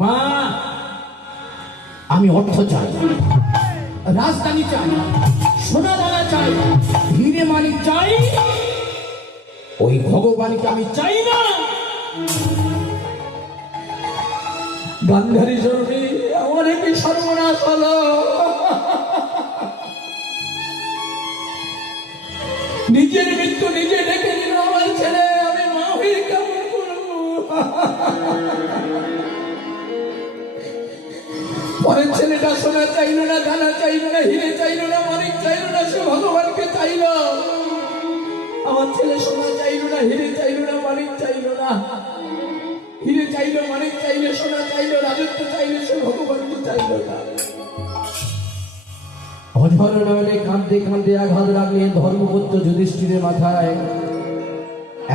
মা, আমি অর্থ চাই, রাজধানী চাই, সোনা দানা চাই, হিরে মানিক চাই, ওই ভগবানকে আমি চাই না। গান্ধারী জরুরি আমার কি সর্বনাশ হলো। নিজের মৃত্যু নিজে ডেকে দিল আমার ছেলে, আমি মা হয়ে কেমন করবো। পরের ছেলেটা সোনা চাইল না, দানা চাইল না, হিরে চাইল না, মানিক চাইল না, সে ভগবানকে চাইল। আমার ছেলে সোনা চাইল না, হিরে চাইল না, মানিক চাইল না, হিরে চাইল, মানিক চাইল, সোনা চাইল, রাজত্ব চাইল, সে ভগবানকে চাইল না। অঝর নয়নে কাঁদতে কাঁদতে আঘাত রাখলেন ধর্মপুত্র যুধিষ্ঠিরের মাথায়,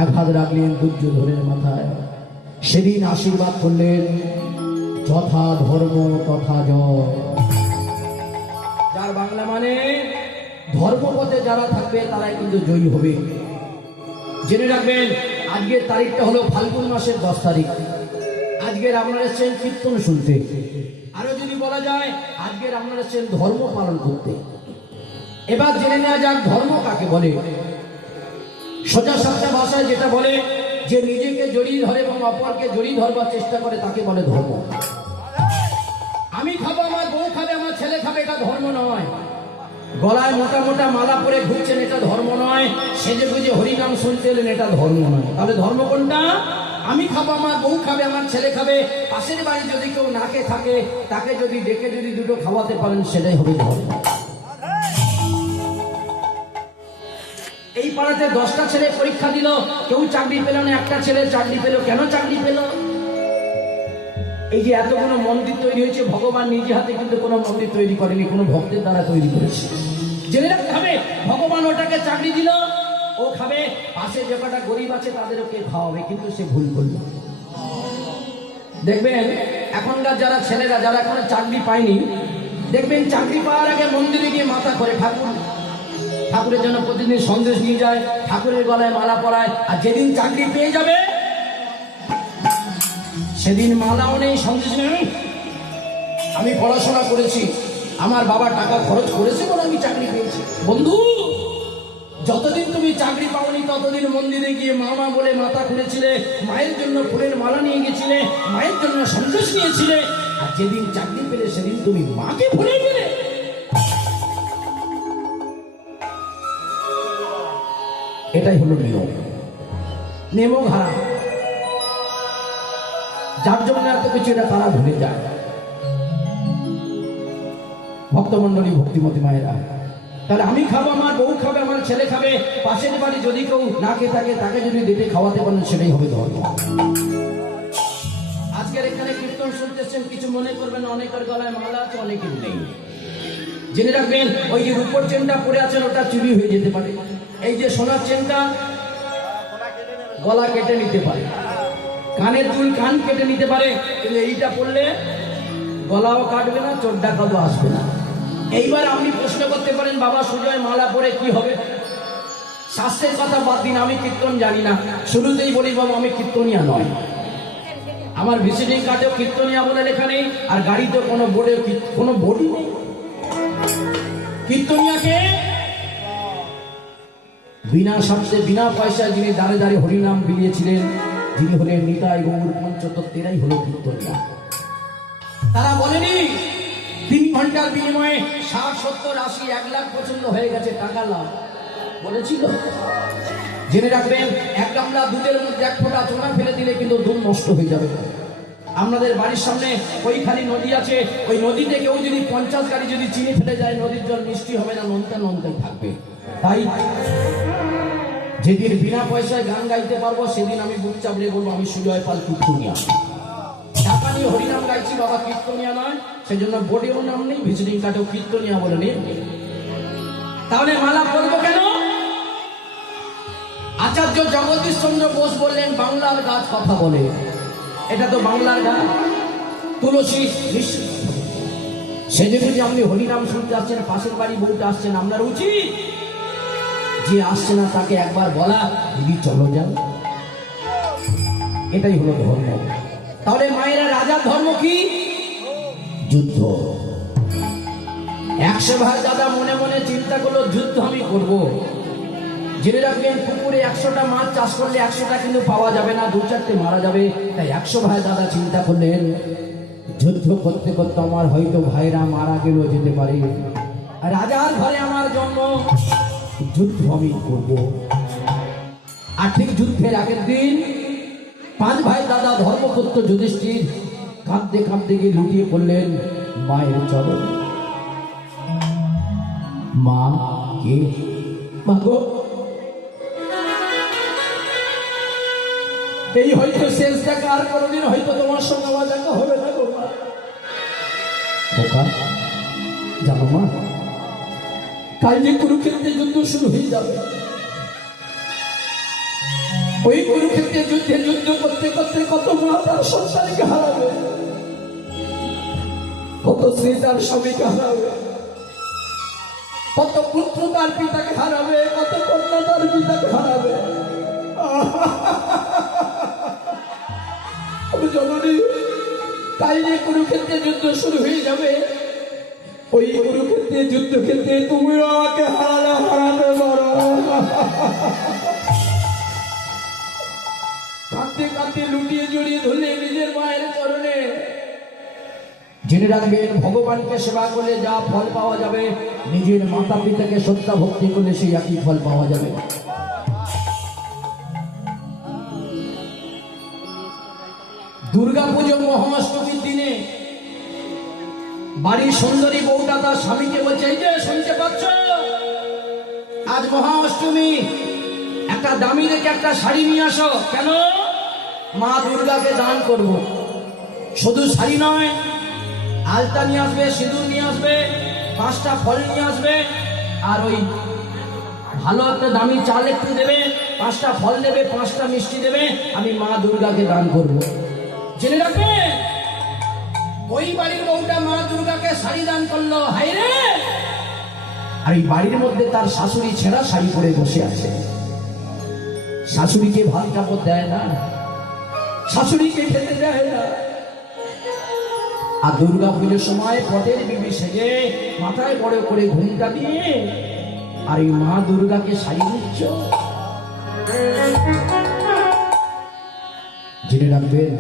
আঘাত রাখলেন দুর্যোধনের মাথায়। সেদিন আশীর্বাদ করলেন, যথা ধর্ম তথা জয়। যার বাংলা মানে ধর্মপথে যারা থাকবে তারাই কিন্তু জয়ী হবে। জেনে রাখবেন, আজকের তারিখটা হলো ফাল্গুন মাসের 10 তারিখ। আজকের আপনারা এসেছেন কীর্তন শুনতে, আরো যদি বলা যায় আজকের আপনারা এসেছেন ধর্ম পালন করতে। এবার জেনে নেওয়া যাক ধর্ম কাকে বলে। সোজা সাপটা ভাষায় যেটা বলে, যে নিজেকে জড়িয়ে ধরে এবং অপরকে জড়িয়ে ধরবার চেষ্টা করে তাকে বলে ধর্ম। আমি খাবো, আমার বউ খাবে, আমার ছেলে খাবে, এটা ধর্ম নয়। গলায় মোটা মোটা মালা পরে ঘুরছেন, এটা ধর্ম নয়। সেজে গুজে হরিনাম শুনতে এলেন, এটা ধর্ম নয়। তাহলে ধর্ম কোনটা? আমি খাবো, আমার বউ খাবে, আমার ছেলে খাবে, পাশের বাড়ি যদি কেউ না খেয়ে থাকে তাকে যদি ডেকে যদি দুটো খাওয়াতে পারেন, সেটাই হবে ধর্ম। এই পাড়াতে 10টা ছেলে পরীক্ষা দিল, কেউ চাকরি পেল না, একটা ছেলে চাকরি পেল। কেন চাকরি পেল? এই যে এতগুলো মন্দির তৈরি হয়েছে, ভগবান নিজে হাতে কিন্তু কোনো মন্দির তৈরি করেনি, কোনো ভক্তের দ্বারা তৈরি করেছে। জেনে রাখতে হবে, ভগবান ওটাকে চাকরি দিল, ও খাবে, পাশে যে কটা গরিব আছে তাদেরও কে খাওয়াবে, কিন্তু সে ভুল করল। দেখবেন এখনকার যারা ছেলেরা যারা এখনো চাকরি পায়নি, দেখবেন চাকরি পাওয়ার আগে মন্দিরে গিয়ে মাথা করে ঠাকুরের জন্য প্রতিদিন সন্দেশ নিয়ে যায়, ঠাকুরের গলায় মালা পরায়। আর যেদিন চাকরি পেয়ে যাবে সেদিন মালাও নেই, সন্দেশ নেই। আমি পড়াশোনা করেছি, আমার বাবা টাকা খরচ করেছে বলে আমি চাকরি পেয়েছি। বন্ধু, যতদিন তুমি চাকরি পাওনি ততদিন মন্দিরে গিয়ে মামা বলে মাথা খুলেছিলে, মায়ের জন্য ফুলের মালা নিয়ে গেছিলে, মায়ের জন্য সন্দেশ নিয়েছিলে। আর যেদিন চাকরি পেলে সেদিন তুমি মাকে ভুলে গেলে। এটাই হলো নিয়ম। নেমো ঘাড়া, যার জন্য এত কিছু এটা তারা ভুলে যায়। ভক্তমন্ডলী, ভক্তিমতী মায়েরা, তাহলে আমি খাবো, আমার বউ খাবে, আমার ছেলে খাবে, পাশের বাড়ি যদি কেউ না খেয়ে থাকে তাকে যদি ডেকে খাওয়াতে পারেন, সেটাই হবে ধর্ম। আজকের এখানে কীর্তন শুনতেছেন, কিছু মনে করবেন, অনেকের গলায় মালা আছে, অনেকের নেই। জেনে রাখবেন, ওই যে রূপোর চেনটা পরে আছেন ওটা চুরি হয়ে যেতে পারে। এই যে সোনার চেনটা গলা কেটে নিতে পারে, কানের দুল কান কেটে নিতে পারে, কিন্তু এইটা পড়লে গলাও কাটবে না, চোর ডাকাতও আসবে না। এইবার আপনি প্রশ্ন করতে পারেন, বাবা সুজয় মালা পরে কি হবে? শাস্ত্রের কথা বাদ দিন, আমি কীর্তন জানি না। শুরুতেই বলি বাবা, আমি কীর্তনিয়া নয়। আমার ভিজিটিং কার্ডেও কীর্তনিয়া বলে লেখা নেই, আর গাড়িতে কোনো বোর্ডে কোনো বোর্ডই নেই। কীর্তনিয়াকে বিনা শব্দে বিনা পয়সায় যিনি দাঁড়ে দাঁড়িয়ে হরিনাম বিলিয়েছিলেন, যিনি হলেন নিতাই গৌর পঞ্চতত্ত্বেরাই হলো কীর্তনিয়া। তারা বলেনি 3 ঘন্টার বিনিময়ে 60, 70, 80, 1 লাখ পছন্দ হয়ে গেছে, টাকা লাভ বলেছিল। জেনে রাখবেন, 1 গামলা দুধের মধ্যে 1 ফোঁটা চোনা ফেলে দিলে কিন্তু দুধ নষ্ট হয়ে যাবে। আপনাদের বাড়ির সামনে ওইখানে নদী আছে, ওই নদীতে কেউ যদি 50 গাড়ি যদি চিনি ফেলে যায়, নদীর জল মিষ্টি হবে না, নোনতা নোনতাই থাকবে। তাই যেদিন বিনা পয়সায় গান গাইতে পারবো সেদিন আমি বুক চাপড়ে বলবো, আমি সুজয় পাল কীর্তনিয়া। টাকা নিয়ে হরিনাম গাইছি বাবা, কীর্তনিয়া নয়। সেই জন্য বোর্ডেও নাম নেই, ভিজিটিং কার্ডেও কীর্তনিয়া বলে নেই। তাহলে মালা পরবো কেন? আচার্য জগদীশ চন্দ্র বোস বললেন, বাংলার গাছ কথা বলে। এটা তো বাংলার গাছ, তুলসী। সেজন্য যে আপনি হরিনাম শুনতে আসছেন, পাশের বাড়ি বউটা আসছেন, আপনার উচিত যে আসছে না তাকে একবার বলা, দিদি চলো যাও। এটাই হলো ধর্ম। তাহলে মায়েরা রাজা রাজার ধর্ম কি? যুদ্ধ। 100 ভাই দাদা মনে মনে চিন্তা করলো যুদ্ধ আমি করব। জেনে রাখবেন পুকুরে 100টা মাছ চাষ করলে 100টা কিন্তু পাওয়া যাবে না, 2-4টে মারা যাবে। তাই 100 ভাই দাদা চিন্তা করলেন যুদ্ধ করতে করতে আমার হয়তো ভাইরা মারা গেলেও যেতে পারে, রাজার ঘরে আমার জন্ম, যুদ্ধ আমি করব। আর ঠিক যুদ্ধের আগের দিন 5 ভাই দাদা ধর্মপুত্র যুধিষ্ঠির কাঁদতে কাঁদতে গিয়ে লুটিয়ে পড়লেন মায়ের চরণে। মা কে? মা গো, এই হয়তো শেষ দেখা, আর কোনোদিন হয়তো তোমার সঙ্গে আমার দেখা হবে না গো মা। খোকা জানো মা, কাল যে কুরুক্ষেত্রে যুদ্ধ শুরু হয়ে যাবে, ওই কুরুক্ষেত্রে যুদ্ধ করতে করতে কত মা তার সন্তানকে হারাবে, কত স্ত্রী তার স্বামীকে হারাবে, কত পুত্র তার পিতাকে হারাবে, কত কন্যা তার পিতাকে হারাবে। জননী, কাল যে কুরুক্ষেত্রে যুদ্ধ শুরু হয়ে যাবে, ওই কুরুক্ষেত্রে যুদ্ধক্ষেত্রে তুমি আমাকে হারাতে পারো। কাঁদতে কাঁদতে লুটিয়ে জড়িয়ে ধরলে নিজের মায়ের চরণে। জেনে রাখবেন ভগবানকে সেবা করলে যা ফল পাওয়া যাবে, নিজের মাতা পিতাকে শ্রদ্ধা ভক্তি করলে সেই একই ফল পাওয়া যাবে। দুর্গা পুজো মহাষ্টমীর দিনে বাড়ির সুন্দরী বউটা তার স্বামীকে বলছে, এই যে শুনতে পাচ্ছ, আজ মহাষ্টমী, একটা দামি রেখে একটা শাড়ি নিয়ে আসো। কেন? মা দুর্গাকে দান করব। শুধু শাড়ি নয়, আলতা নিয়ে আসবে, সিঁদুর নিয়ে আসবে, 5টা ফল নিয়ে আসবে, আর ওই ভালো একটা দামি চাল একটু দেবে, 5টা ফল দেবে, 5টা মিষ্টি দেবে, আমি মা দুর্গাকে দান করব। জেনে রাখবে, ওই বাড়ির বউটা মা দুর্গাকে শাড়ি দান করলো। হাই রে! আর এই বাড়ির মধ্যে তার শাশুড়ি ছেঁড়া শাড়ি পরে বসে আছে। শাশুড়িকে ভাত কাপড় দেয় না, শাশুড়িকে খেতে দেয় না। আর দুর্গা পুজোর সময় পটের বিবি সেজে মাথায় বড় করে ঘুমটা দিয়ে আর এই মা দুর্গাকে শাড়ি দিচ্ছ। জেনে রাখবেন,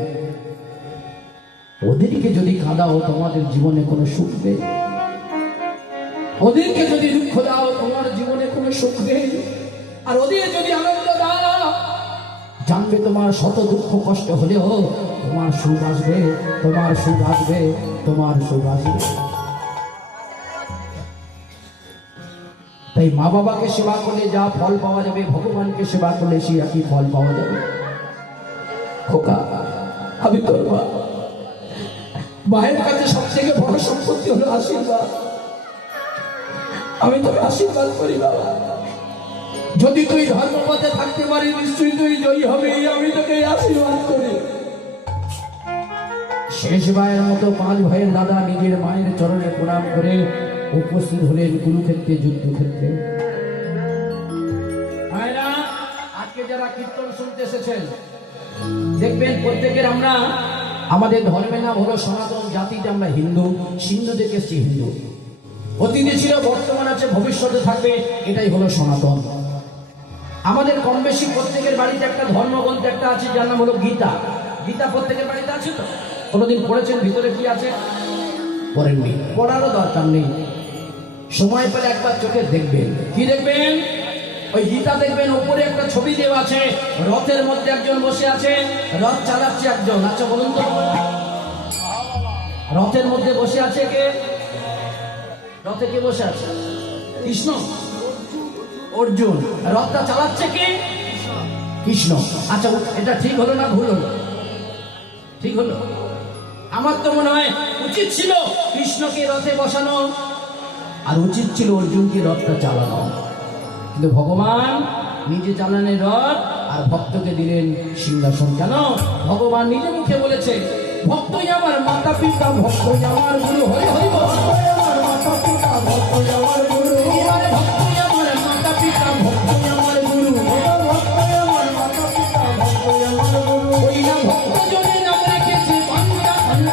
ওদেরকে যদি কাঁদাও তোমাদের জীবনে কোনো সুখ নেই, ওদেরকে যদি দুঃখ দাও তোমার জীবনে কোনো সুখ নেই। আর ওদের যদি আনন্দ দাও, জানবে তোমার শত দুঃখ কষ্ট হলেও তোমার সুখ আসবে, তোমার সুখ আসবে, তোমার সুখ আসবে। তাই মা বাবাকে সেবা করলে যা ফল পাওয়া যাবে, ভগবানকে সেবা করলে সেই একই ফল পাওয়া যাবে। খোকা, আমি তোর মা, মায়ের কাছে সব থেকে বড় সম্পত্তি হলো আশীর্বাদ। আমি তোকে আশীর্বাদ করি বাবা, যদি তুই ধর্মপথে থাকতে পারি নিশ্চয়ই তুই জয়ী হবে, আমি তোকে আশীর্বাদ করি। শেষ ভাইয়ের মতো 5 ভাইয়ের দাদা নিজের মায়ের চরণে প্রণাম করে উপস্থিত হলেন কুরুক্ষেত্রে যুদ্ধক্ষেত্রে। ভাইরা, আজকে যারা কীর্তন শুনতে এসেছেন, দেখবেন প্রত্যেকের আমরা আমাদের ধর্মের নাম হলো সনাতন, জাতিতে আমরা হিন্দু, সিন্ধু থেকে এসেছি হিন্দু। অতীতে ছিল, বর্তমান আছে, ভবিষ্যতে থাকবে, এটাই হলো সনাতন। আমাদের কম বেশি প্রত্যেকের বাড়িতে একটা ধর্মগ্রন্থ একটা আছে, যার নাম হলো গীতা। গীতা প্রত্যেকের বাড়িতে আছে তো? কোনোদিন পড়েছেন ভিতরে কি আছে? পড়েননি, পড়ারও দরকার নেই। সময় পেলে একবার চোখে দেখবেন। কি দেখবেন? ওই গীতা দেখবেন, উপরে একটা ছবি দেওয়া আছে, রথের মধ্যে একজন বসে আছে, রথ চালাচ্ছে একজন। আচ্ছা বলুন তো, রথের মধ্যে বসে আছে কে? রথে কে বসে আছে? কৃষ্ণ, অর্জুন। রথটা চালাচ্ছে কে? কৃষ্ণ। আচ্ছা, এটা ঠিক হলো না ভুল হলো? ঠিক হলো। আমার তো মনে হয় উচিত ছিল কৃষ্ণকে রথে বসানো, আর উচিত ছিল অর্জুনকে রথটা চালানো। কিন্তু ভগবান নিজে চালানের রথ আর ভক্তকে দিলেন সিংহাসন। কেন? ভগবান নিজে মুখে বলেছে, ভক্তই আমার মাতা পিতা, ভক্তই আমার গুরু। হরি হরি বল। আমার মাতা পিতা, ভক্তই আমার গুরু। এবারে ভক্তই আমার মাতা পিতা, ভক্তই আমার গুরু। ভক্তই আমার মাতা পিতা, ভক্তই আমার গুরু। ওই না ভক্ত জনে নাম রেখেছে, ভান্ডা ভান্ডা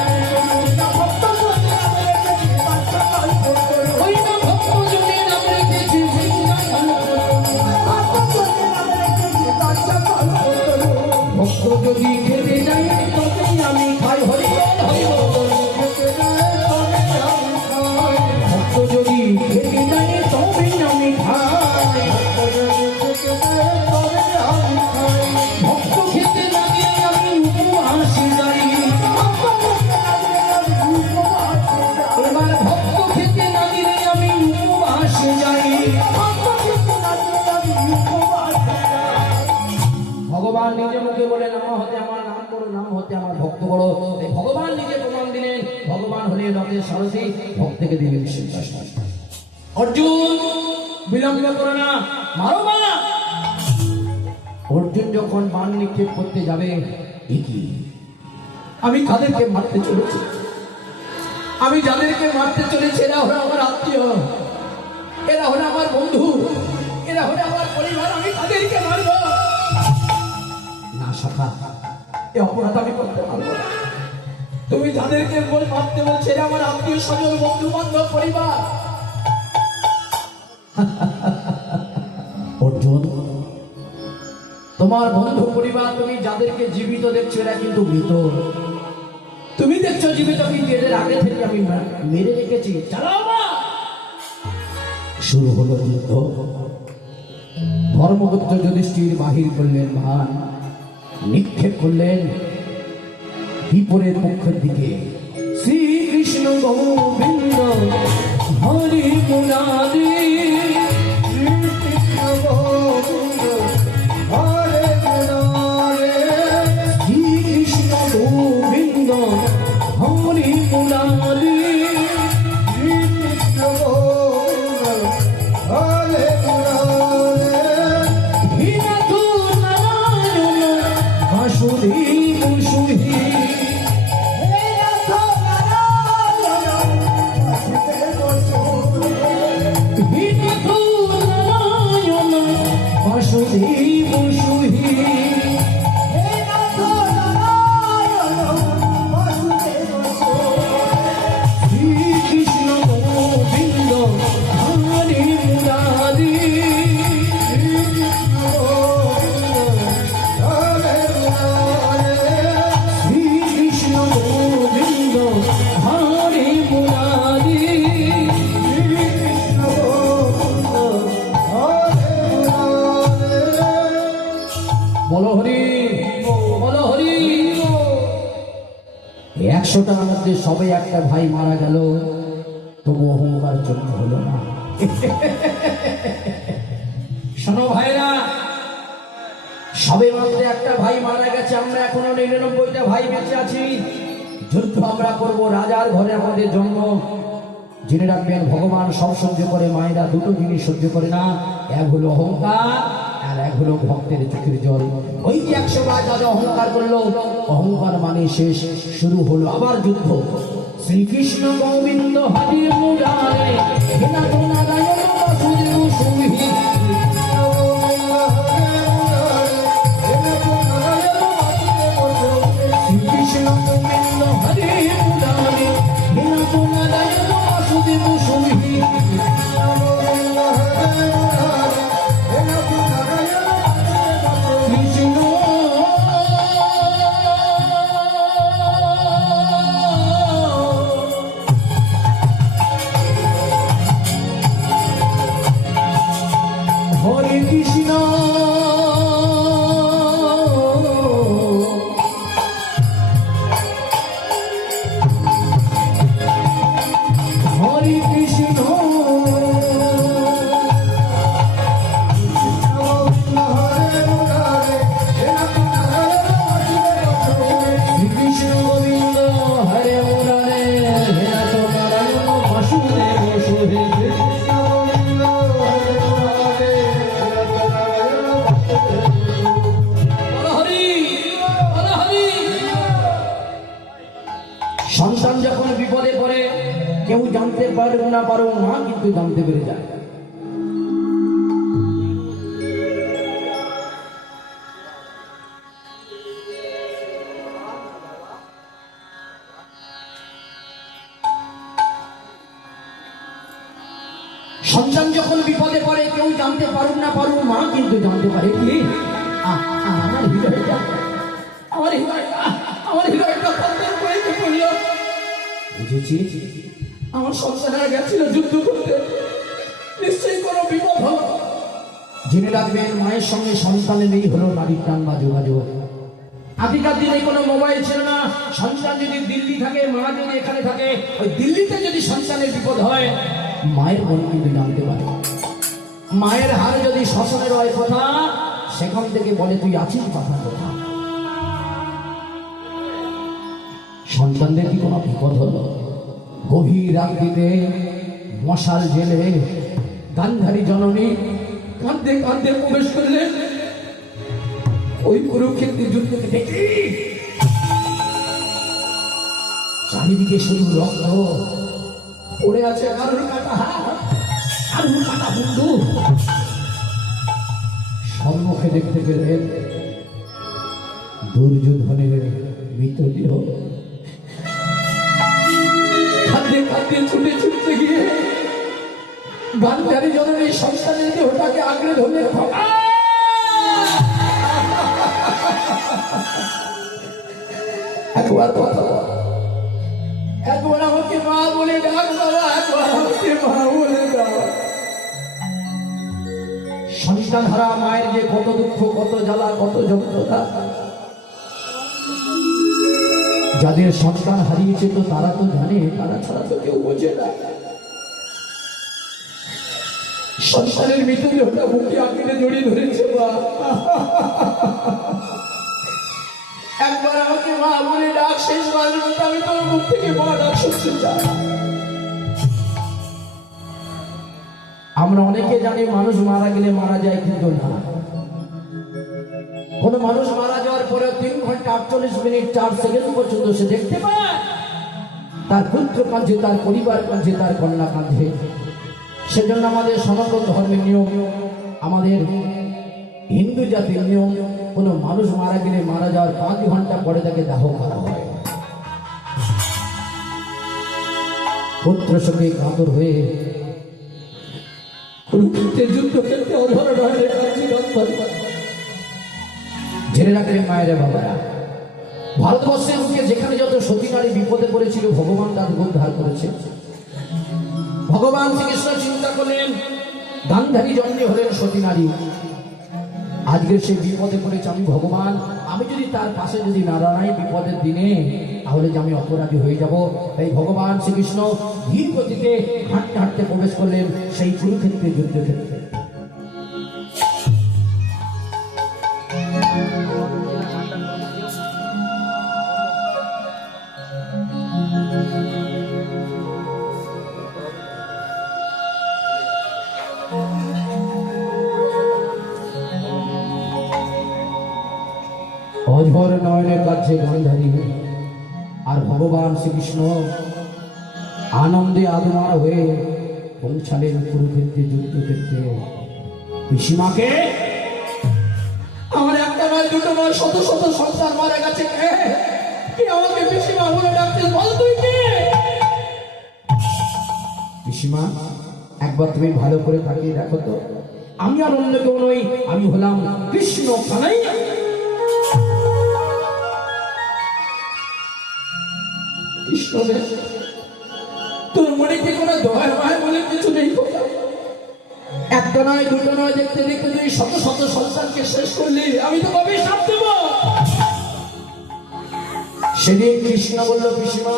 ভগবান নিজে প্রমাণ দিলেন, ভগবান হলেন রথের সারথি, ভক্তকে দিলেন সিংহাসন। অর্জুন বিলম্ব করে না, মারো মারা। অর্জুন যখন বাণ নিক্ষেপ করতে যাবে, কি আমি কাদেরকে মারতে চলেছি, আমি যাদেরকে মারতে চলেছি এরা হলো আমার আত্মীয়, এরা হলো আমার বন্ধু, এরা হলো আমার পরিবার, আমি তাদেরকে মারব না। সখা, এ অপরাধ আমি করতে পারবো না। তুমি যাদেরকে মারতে বলছো এরা আমার আত্মীয় স্বজন, বন্ধু বান্ধব, পরিবার। অর্জুন, তোমার বন্ধু পরিবার তুমি যাদেরকে জীবিত দেখছো এরা কিন্তু মৃত। তুমি দেখছো জীবিত, কিন্তু এদের আগে থেকে আমি মেরে রেখেছি। চালাও না। শুরু হলো যুদ্ধ। ধর্মপুত্র যুধিষ্ঠির বাহির করলেন বাণ, নিক্ষেপ করলেন বিপরীত পক্ষের দিকে। শ্রীকৃষ্ণ গোবিন্দ হরি মুরারি, শ্রীকৃষ্ণ গোবিন্দ হরে মুরারে, শ্রীকৃষ্ণ গোবিন্দ হরি মুরারি, শ্রীকৃষ্ণ গোবিন্দ হরে মুরারে, হীনাথ নারায়ণ বাসুদেব সুহি, বাসুদেব সুহি, শ্রীকৃষ্ণ গোবিন্দ হরি মুরারি, শ্রীকৃষ্ণ গোবিন্দ হরি মুরারি, বলো হরি, বলো হরি। 100টার মধ্যে সবে একটা ভাই মারা গেল, তবু অহংকার চোখ হলো না। শোনো ভাইরা, সবে মাত্র একটা ভাই মারা গেছে, আমরা এখনো 99টা ভাই বেঁচে আছি। যুদ্ধ আমরা করবো, রাজার ঘরে আমাদের জন্ম। জেনে রাখবেন ভগবান সব সহ্য করে, মায়েরা দুটো জিনিস সহ্য করে না, এক হলো অহংকার আর এক হলো ভক্তের চোখের জল। ওই যে 100 বার দাদা অহংকার করলো, অহংকার মানে শেষ। শুরু হলো আবার যুদ্ধ। শ্রীকৃষ্ণ গোবিন্দ হরি মুরারে, হীনাথ নারায়ণ বাসুদেব সুহি, শ্রীকৃষ্ণ গোবিন্দ হরি মুরারে, হীনাথ নারায়ণ বাসুদেব সুহি, কৃষ্ণ হরে কৃষ্ণ হরে কৃষ্ণ শ্রীকৃষ্ণ গোবিন্দ হরে মুরারে, হীনাথ নারায়ণ বাসুদেব সুহি, সন্তান যখন বিপদে পড়ে কেউ জানতে পারুক না পারুক, মা কিন্তু জানতে পেরে যায়। সন্তান যখন বিপদে পড়ে কেউ জানতে পারুক না পারুক, মা কিন্তু জানতে পারে। কি আমার হৃদয়টা, আমার হৃদয়টা, আমার হৃদয়টা বুঝেছি। আমার সন্তানেরা গেছিল যুদ্ধ করতে, নিশ্চয়ই কোনো বিপদ হলো। জেনে রাখবেন মায়ের সঙ্গে সন্তানের এই হলো নারীর টান বা যোগাযোগ। আগেকার দিনে কোনো মোবাইল ছিল না। সন্তান যদি দিল্লি থাকে, মা যদি এখানে থাকে, ওই দিল্লিতে যদি সন্তানের বিপদ হয়, মায়ের মন কিন্তু জানতে পারে। মায়ের হারে যদি শ্মশানের হয় কথা, সেখান থেকে বলে তুই আছিস কথা কথা। সন্তানদের কি কোনো বিপদ হলো? গভীর রাত্রিতে মশাল জেলে গান্ধারী জননী কাঁদতে কাঁদতে প্রবেশ করলেন ওই কুরুক্ষেত্রের যুদ্ধকে দেখি। চারিদিকে শুধু রক্ত পড়ে আছে, কারোর কাটা হাত, কারোর কাটা বন্দুক। সম্মুখে দেখতে পেলেন দুর্যোধনের মৃতদেহ। কাঁদতে কাঁদতে ছুটে ছুটতে গিয়ে গান্ধারী জননী সন্তানের দেহটাকে আঁকড়ে ধরলেন। একবার আমাকে মা বলে ডাক বাবা, একবার আমাকে মা বলে ডাক। সন্তান হারা মায়ের যে কত দুঃখ, কত জ্বালা, কত যন্ত্রণা। যাদের সন্তান হারিয়েছে তো তারা তো জানে, তারা ছাড়া তো কেউ বোঝে না। সন্তানের মৃতদেহটা বুকে আঁকড়ে জড়িয়ে ধরেছে মা। একবার আমাকে মা বলে ডাক, শেষবারের মতো আমি তোর মুখ থেকে মা ডাক শুনতে চাই। আমরা অনেকে জানি মানুষ মারা গেলে মারা যায়, কিন্তু না, কোন মানুষ মারা যাওয়ার পরে 3 ঘন্টা 48 মিনিট 4 সেকেন্ড পর্যন্ত সে দেখতে পায় তার পুত্র কাঁদছে, তার পরিবার কাঁদছে, তার কন্যা কাঁদছে। সেজন্য আমাদের সনাতন ধর্মের নিয়ম, আমাদের হিন্দু জাতির নিয়ম, কোন মানুষ মারা গেলে মারা যাওয়ার 5 ঘন্টা পরে তাকে দাহ করা হয়। পুত্র শোকে কাতর হয়ে কুরুক্ষেত্রের যুদ্ধক্ষেত্রে অধরা হয়ে জেনে রাখলেন মায়েরা বাবারা, ভারতবর্ষের মুখে যেখানে যত সতী নারী বিপদে পড়েছিল ভগবান তাদের উদ্ধার করেছে। ভগবান শ্রীকৃষ্ণ চিন্তা করলেন গান্ধারী জন্মে হলেন সতী নারী, আজকে সে বিপদে পড়েছে, আমি ভগবান, আমি যদি তার পাশে যদি না দাঁড়াই বিপদের দিনে, তাহলে যে আমি অপরাধী হয়ে যাব। তাই ভগবান শ্রীকৃষ্ণ ধীর গতিতে হাঁটতে হাঁটতে প্রবেশ করলেন সেই কুরুক্ষেত্রের যুদ্ধক্ষেত্রে। অঝর নয়নের কাছে গান্ধারী আর ভগবান শ্রীকৃষ্ণ আনন্দে আদমার হয়ে পৌঁছালেন কুরুক্ষেত্রে যুদ্ধক্ষেত্রে। পিসিমাকে, আমার একটা নয়, দুটো নয়, শত শত সন্তান মারা গেছে, কি আমাকে পিসিমা বলে ডাকছিস? বল তুই কে? পিসিমা, একবার তুমি ভালো করে তাকিয়ে দেখো তো, আমি আর অন্য কেউ নই, আমি হলাম কৃষ্ণ কানাইয়া। তোর মনে কি কোনো দয়া মায়া বলে কিছু নেই? একটা নয়, দুটো নয়, দেখতে দেখতে তুই শত শত সন্তানকে শেষ করলি, আমি তো কবে সাপ দেব? সেদিন কৃষ্ণ বলল, পিসিমা,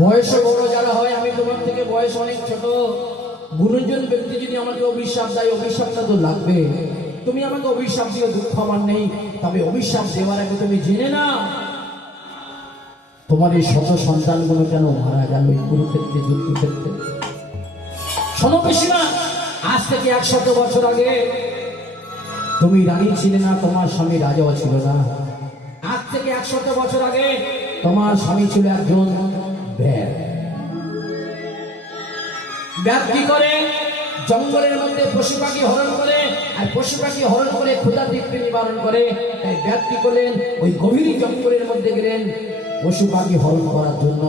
বয়সে বড় যারা হয়, আমি তোমার থেকে বয়স অনেক ছোট, গুরুজন ব্যক্তি যদি আমাকে অভিশাপ দেয়, অভিশাপটা তো লাগবে। তুমি আমাকে অভিশাপ দিয়ে দুঃখ আমার নেই, তবে অভিশাপ দেওয়ার আগে তুমি জেনে না তোমার এই শত সন্তানগুলো কেন মারা গেল এই কুরুক্ষেত্রে যুদ্ধক্ষেত্রে। শোনো পিসিমা, আজ থেকে 100 বছর আগে তুমি রানী ছিলে না, তোমার স্বামী রাজাও ছিল না। আজ থেকে 100 বছর আগে তোমার স্বামী ছিল একজন ব্যাগ। ব্যাগ কি করে? জঙ্গলের মধ্যে পশু পাখি হরণ করে, আর পশু পাখি হরণ করে ক্ষুধা তৃপ্তি নিবারণ করে। তাই ব্যাগ কি করলেন? ওই গভীর জঙ্গলের মধ্যে গেলেন পশু পাখি হরণ করার জন্য।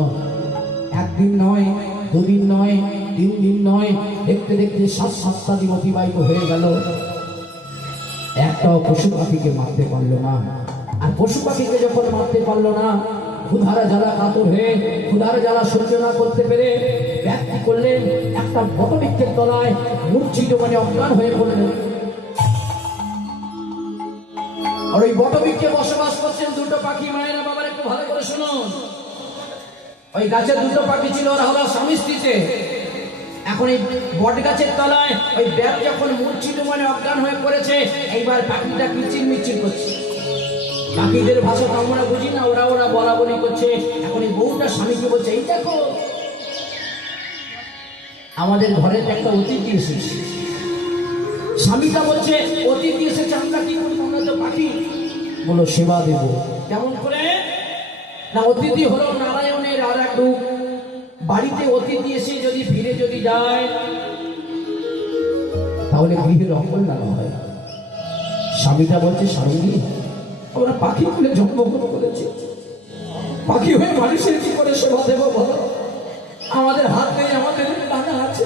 একদিন নয়, দুদিন নয়, 3 দিন নয়, দেখতে দেখতে 7-7টা দিন অতিবাহিত হয়ে গেল, একটাও পশু পাখিকে মারতে পারলো না। আর পশু পাখিকে যখন মারতে পারলো না, ক্ষুধার জ্বালা কাতর হয়ে, ক্ষুধার জ্বালা সহ্য না করতে পেরে ব্যক্তি করলেন একটা বটবৃক্ষের তলায় মূর্ছিত মানে অজ্ঞান হয়ে পড়লেন। আর ওই বটবৃক্ষে বসবাস করছেন 2টো পাখি। মায়েরা বাবার একটু ভালো করে শুনুন, ওই গাছে 2টো পাখি ছিল, ওরা হলো স্বামী স্ত্রীতে। এখন এই বট গাছের তলায় ওই ব্যাগ যখন মূর্ছিত মানে অজ্ঞান হয়ে পড়েছে, এইবার পাখিটা কিচির মিচির করছে। পাখিদের ভাষা তো আমরা বুঝি না, ওরা ওরা বলা বলি করছে। এখন এই বউটা স্বামীকে বলছে, এই দেখো আমাদের ঘরে একটা অতিথি এসেছে। স্বামীটা বলছে, অতিথি এসেছে, আমরা কি করবো, আমরা তো পাখি। বলো, সেবা দেব। কেমন করে না, অতিথি হলো নারায়ণের আর এক রূপ। বাড়িতে অতিথি এসে যদি ফিরে যদি যায়, তাহলে গৃহের অকল্যাণ হয়। স্বামীটা বলছে, স্বামী আমরা পাখি খুলে জন্মগ্রহণ করেছি, পাখি হয়ে মানুষের কি করে সেবা দেব বলো? আমাদের হাত নেই, আমাদের ডানা আছে,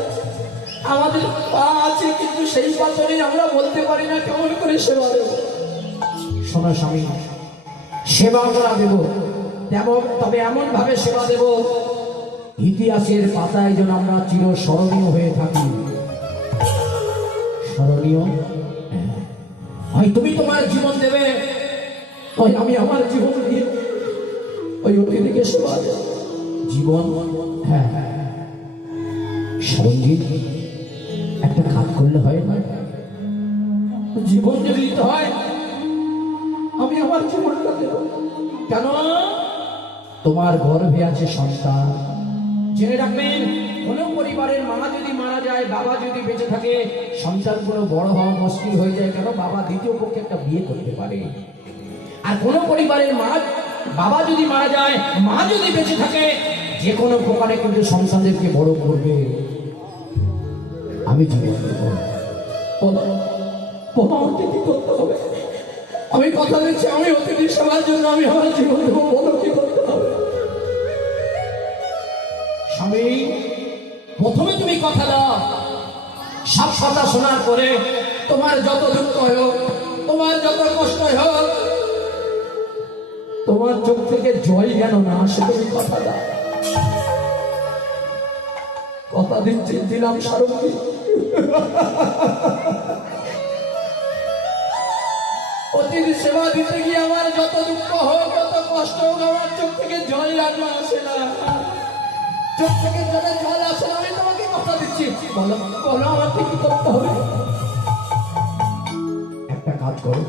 আমাদের পা আছে, কিন্তু সেই পাথরে আমরা বলতে পারি না কেমন করে সেবা দেব। শোনো স্বামী, সেবা আমরা দেব, তবে এমন ভাবে সেবা দেব ইতিহাসের পাতায় যেন আমরা চির স্মরণীয় হয়ে থাকি। স্মরণীয় হয় তুমি তোমার জীবন দেবে, হয় আমি আমার জীবন দিয়ে ওই অতিথিকে সেবা দেব। জীবন, হ্যাঁ সঙ্গীত একটা কাজ করলে হয় না? জীবন যদি দিতে হয়, আমি আমার জীবনটা দেব। কেন? তোমার গর্ভে আছে সন্তান। জেনে রাখবেন, কোন পরিবারের মা যদি মারা যায়, বাবা যদি বেঁচে থাকে, সন্তানগুলো বড় হওয়া মুশকিল হয়ে যায়। কেন? বাবা দ্বিতীয় পক্ষে একটা বিয়ে করতে পারে। আর কোন পরিবারের বাবা যদি মারা যায়, মা যদি বেঁচে থাকে, যে কোনো প্রকারে কিন্তু সন্তানদেরকে বড় করবে। আমি জীবন দেব। আমাকে কি করতে হবে? আমি কথা দিচ্ছি, আমি অতিথি সেবার জন্য আমি আমার জীবন দেব। বলো কি করতে হবে? স্বামী, প্রথমে তুমি কথা দাও। সব কথা শোনার পরে তোমার যত দুঃখ হোক, তোমার যত কষ্ট হোক, তোমার চোখ থেকে জল যেন না আসে, তুমি কথা দাও। কথা দিচ্ছি, দিলাম সারঙ্গী। অতিথি সেবা দিতে গিয়ে আমার যত দুঃখ হোক, যত কষ্ট হোক, আমার চোখ থেকে জল যেন আসে না। চোখ থেকে জলে জল আসে না, আমি তোমাকে কথা দিচ্ছি। বলো বলো, আমাকে কি করতে হবে? একটা কাজ করো,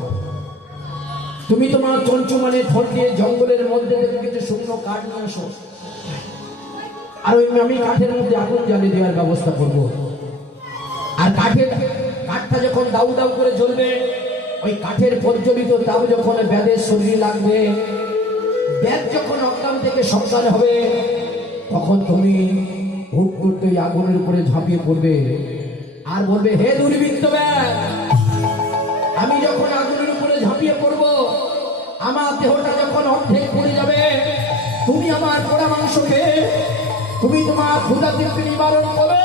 তুমি তোমার চঞ্চুমানে ঠোঁট দিয়ে জঙ্গলের মধ্যে থেকে কিছু শুকনো কাঠ নিয়ে আসো, আর ওই আমি কাঠের মধ্যে আগুন জ্বালিয়ে দেওয়ার ব্যবস্থা করব। আর কাঠটা যখন দাউ দাউ করে জ্বলবে, ওই কাঠের প্রজ্বলিত তাপ যখন ব্যাধের শরীরে লাগবে, ব্যাধ যখন অজ্ঞান থেকে সংসার হবে, তখন তুমি হুট করতে ওই আগুনের উপরে ঝাঁপিয়ে পড়বে আর বলবে, হে দুর্বৃত্ত ব্যাধ, আমি যখন আগুনের উপরে ঝাঁপিয়ে পড়বো, আমার দেহটা যখন অর্ধেক পড়ে যাবে, তুমি আমার পোড়া মাংস খেয়ে তুমি তোমার ক্ষুধা তৃপ্তি নিবারণ করবে।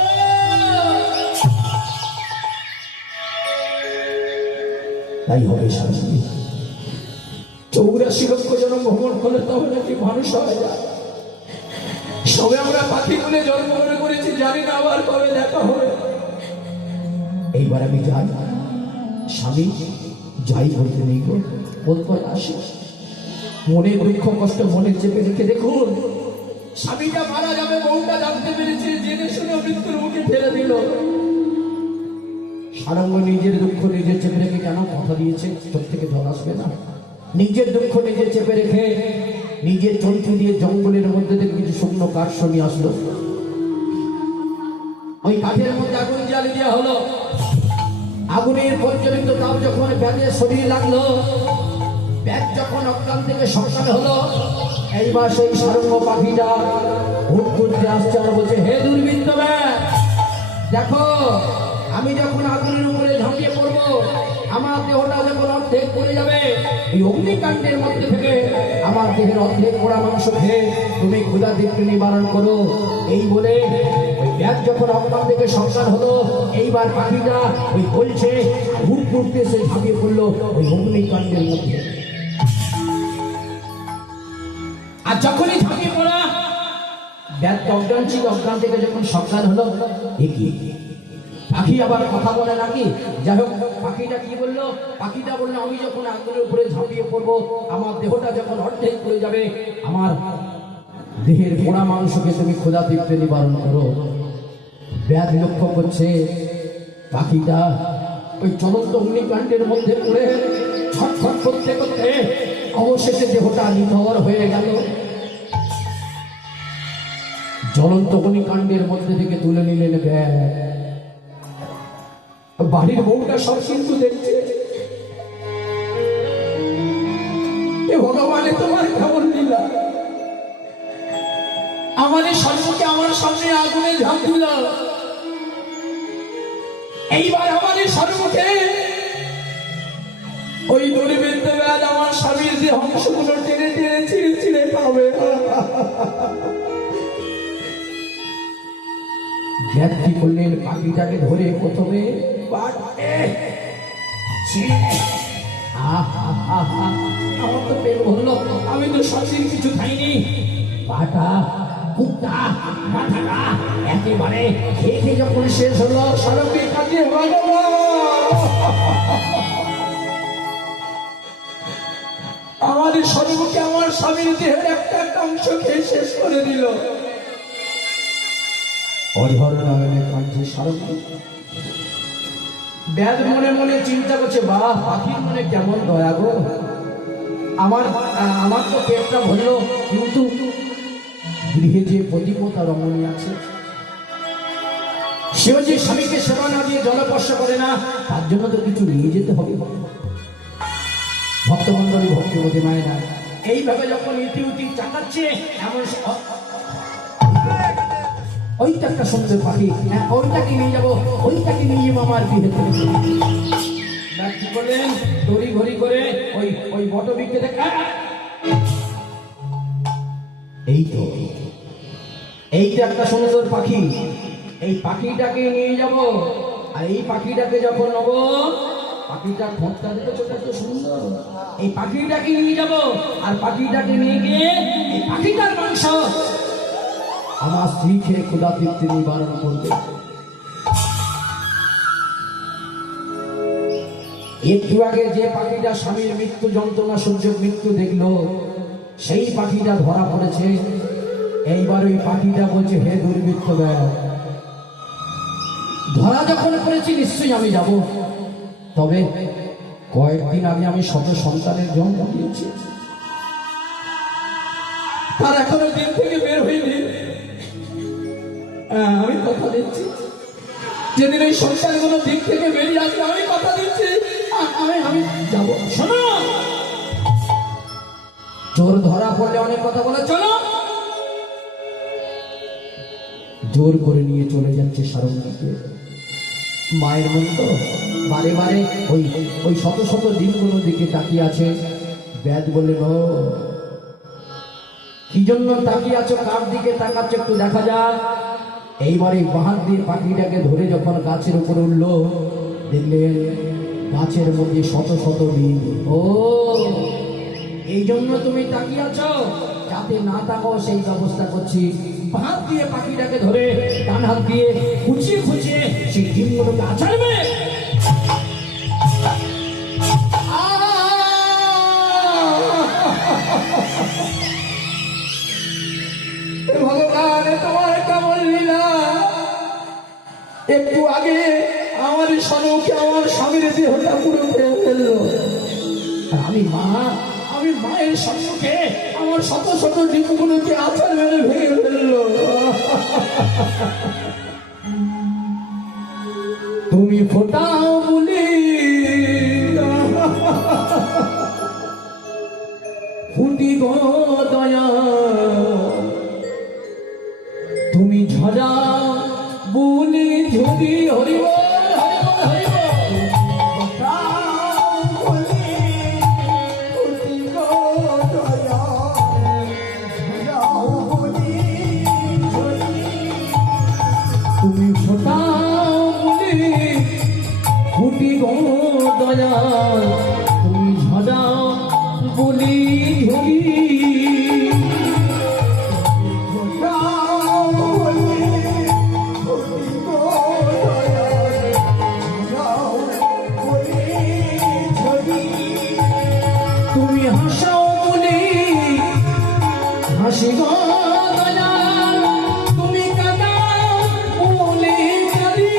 তাই হবে স্বামী। 84 লক্ষ জন্ম ভ্রমণ করলে তবে নাকি মানুষ হয়ে যায়। সবে আমরা পাখি তুলে জন্মগ্রহণ করেছি, জানি না আবার কবে দেখা হবে। এইবার আমি যাই স্বামী, যাই বলতে নেই গো, বলতে আসি। মনে দুঃখ কষ্ট মনে চেপে রেখে দেখুন, স্বামীটা মারা যাবে, বউটা জানতে পেরেছে, জেনে শুনে মৃত্যুর মুখে ফেলে দিল। সারঙ্গ নিজের দুঃখ নিজে চেপে রেখে কেন কথা দিয়েছে? চোখ থেকে জল আসবে না? নিজের দুঃখ নিজে চেপে রেখে নিজের চঞ্চু দিয়ে জঙ্গলের মধ্যে থেকে কিছু শুকনো কাঠ নিয়ে আসলো। ওই কাঠের মধ্যে আগুন জ্বালিয়ে দেওয়া হলো। আগুনের প্রজ্বলিত তাপ যখন ব্যাধের শরীর লাগলো, ব্যাধ যখন অজ্ঞান থেকে সংসার হলো, এইবার সেই সারঙ্গ পাখিটা হুট করতে আসছে আর বলছে, হে দুর্বৃত্ত ব্যাধ, দেখো আমি যখন আগুনের উপরে ঝাঁপিয়ে পড়বো, আমার দেহটা যখন অর্ধেক পড়ে যাবে, এই অগ্নিকাণ্ডের মধ্যে থেকে আমার দেহের অর্ধেক পোড়া মাংস খেয়ে তুমি ক্ষুধা তৃপ্তি নিবারণ করো। এই বলে ওই ব্যাধ যখন অজ্ঞান থেকে সংসার হলো, এইবার পাখিটা ওই বলছে হুট করতে সে ঝাঁপিয়ে পড়লো ওই অগ্নিকাণ্ডের মধ্যে। আর যখনই ঝাঁপিয়ে পড়া, ব্যাধ অজ্ঞান ছিল, অজ্ঞান থেকে যখন সজ্ঞান হলো, এগিয়ে পাখি আবার কথা বলে নাকি? যাই হোক, পাখিটা কি বললো? পাখিটা বললো, আমি যখন আগুনের উপরে ঝাঁপিয়ে পড়বো, আমার দেহটা যখন অর্ধেক পড়ে যাবে, আমার দেহের পোড়া মাংসকে তুমি ক্ষুধা তৃপ্তি নিবারণ করো। ব্যাধ লক্ষ্য করছে পাখিটা ওই চলন্ত অগ্নিকাণ্ডের মধ্যে পড়ে ছটফট করতে করতে অবশেষে দেহটা নিথর হয়ে গেল। জ্বলন্ত অগ্নিকাণ্ডের মধ্যে থেকে তুলে নিলেন ব্যাগ। বাড়ির বউটা সব কিন্তু দেখছে। এ ভগবানে তোমার কেমন লীলা, আমার সম্মুখে আমার সামনে আগুনে ঝাঁপ দিল, এইবার আমার সম্মুখে ওই দুর্বৃত্ত ব্যাগ আমার স্বামীর যে অংশগুলো টেনে টেনে ছিঁড়ে ছিঁড়ে খাবে। ব্যাগ কি করলেন, পাখিটাকে ধরে প্রথমে আমার তো পেট ভরলো, আমি তো সবজির কিছু খাইনি। পাটা কুকটা মাথাটা একেবারে খেয়ে খেয়ে যখন শেষ হলো, সড়কের কাছে আমাদের সর্বকে আমার স্বামীর দেহের একটা একটা অংশ খেয়ে শেষ করে দিল। অধর নামে কাঁদছে সড়কে। ব্যাধ মনে মনে চিন্তা করছে, বাহ, পাখির মনে কেমন দয়া গো, আমার তো পেটটা ভরলো, কিন্তু গৃহে যে পতিপতা রমণী আছে, সেও যে স্বামীকে সেবা না দিয়ে জলস্পর্শ করে না, তার জন্য তো কিছু নিয়ে যেতে হবে। ভক্তমন্ডলী ভক্তিমতী মায়েরা এইভাবে যখন ইতি উতি চাকাচ্ছে, এমন ওইটা একটা সুন্দর পাখি, ওইটাকে নিয়ে যাবো, ওইটাকে নিয়ে যাবো আমার গৃহে। কি করলেন, তড়ি ঘড়ি করে ওই ওই বটবৃক্ষে দেখা, এইটা একটা সুন্দর পাখি, এই পাখিটাকে নিয়ে যাব। আর এই পাখিটাকে যখন নেবো, পাখিটা ঠোঁটটা দেখেছো কত সুন্দর, এই পাখিটাকে নিয়ে যাব। আর পাখিটাকে নিয়ে গিয়ে এই পাখিটার মাংস আমার স্ত্রী খেয়ে ক্ষুধা তৃপ্তি নিবারণ করবে। একটু আগে যে পাখিটা স্বামীর মৃত্যু যন্ত্রণা সহ্য মৃত্যু দেখলো, সেই পাখিটা ধরা পড়েছে। এইবার ওই পাখিটা বলছে, হে দুর্বৃত্ত ব্যাগ, ধরা যখন করেছি নিশ্চয়ই আমি যাব, তবে কয়েকদিন আগে আমি শত সন্তানের জন্ম দিয়েছি, তার এখনো দিন থেকে বের হয়নি। আমি কথা দিচ্ছি, যেদিন এই সন্তানগুলো দিক থেকে বেরিয়ে আসবে, আমি কথা দিচ্ছি আমি যাবো। শোনো, চোর ধরা পড়লে অনেক কথা বলে, চলো। জোর করে নিয়ে চলে যাচ্ছে সারঙ্গীকে। মায়ের মন তো বারে বারে ওই ওই শত শত দিনগুলোর দিকে তাকিয়ে আছে। ব্যাধ বললেন, ও কি জন্য তাকিয়ে আছো, কার দিকে তাকাচ্ছ, একটু দেখা যাক। এইবারে বাহাত দিয়ে পাখিটাকে ধরে যখন গাছের উপরে উঠলো, দেখলেন গাছের মধ্যে শত শত ডিম। ও, এই জন্য তুমি তাকিয়ে আছো, যাতে না তাকাও সেই ব্যবস্থা করছি। হাত দিয়ে পাখিটাকে ধরে ডান হাত দিয়ে খুঁচিয়ে খুঁচিয়ে সেই ডিমগুলোকে আছাড়বে। ভগবান, তোমার কেমন লীলা, একটু আগে আমার স্বরূপকে আমার স্বামীর দেহটা পুরো খেয়ে ফেললো। আমি মায়ের সম্মুখে আমার শত শত ডিমগুলোকে আছাড় মেরে ভেঙে ফেললো। তুমি ফোটাও বলি ফুটি গো দয়া, তুমি ঝরা বুলি ঝুরি হরিব তুমি ঝড়া বলি ঝুলি তুমি হাসাও বলি হাসি গো তুমি কাঁদাও বলি কাঁদি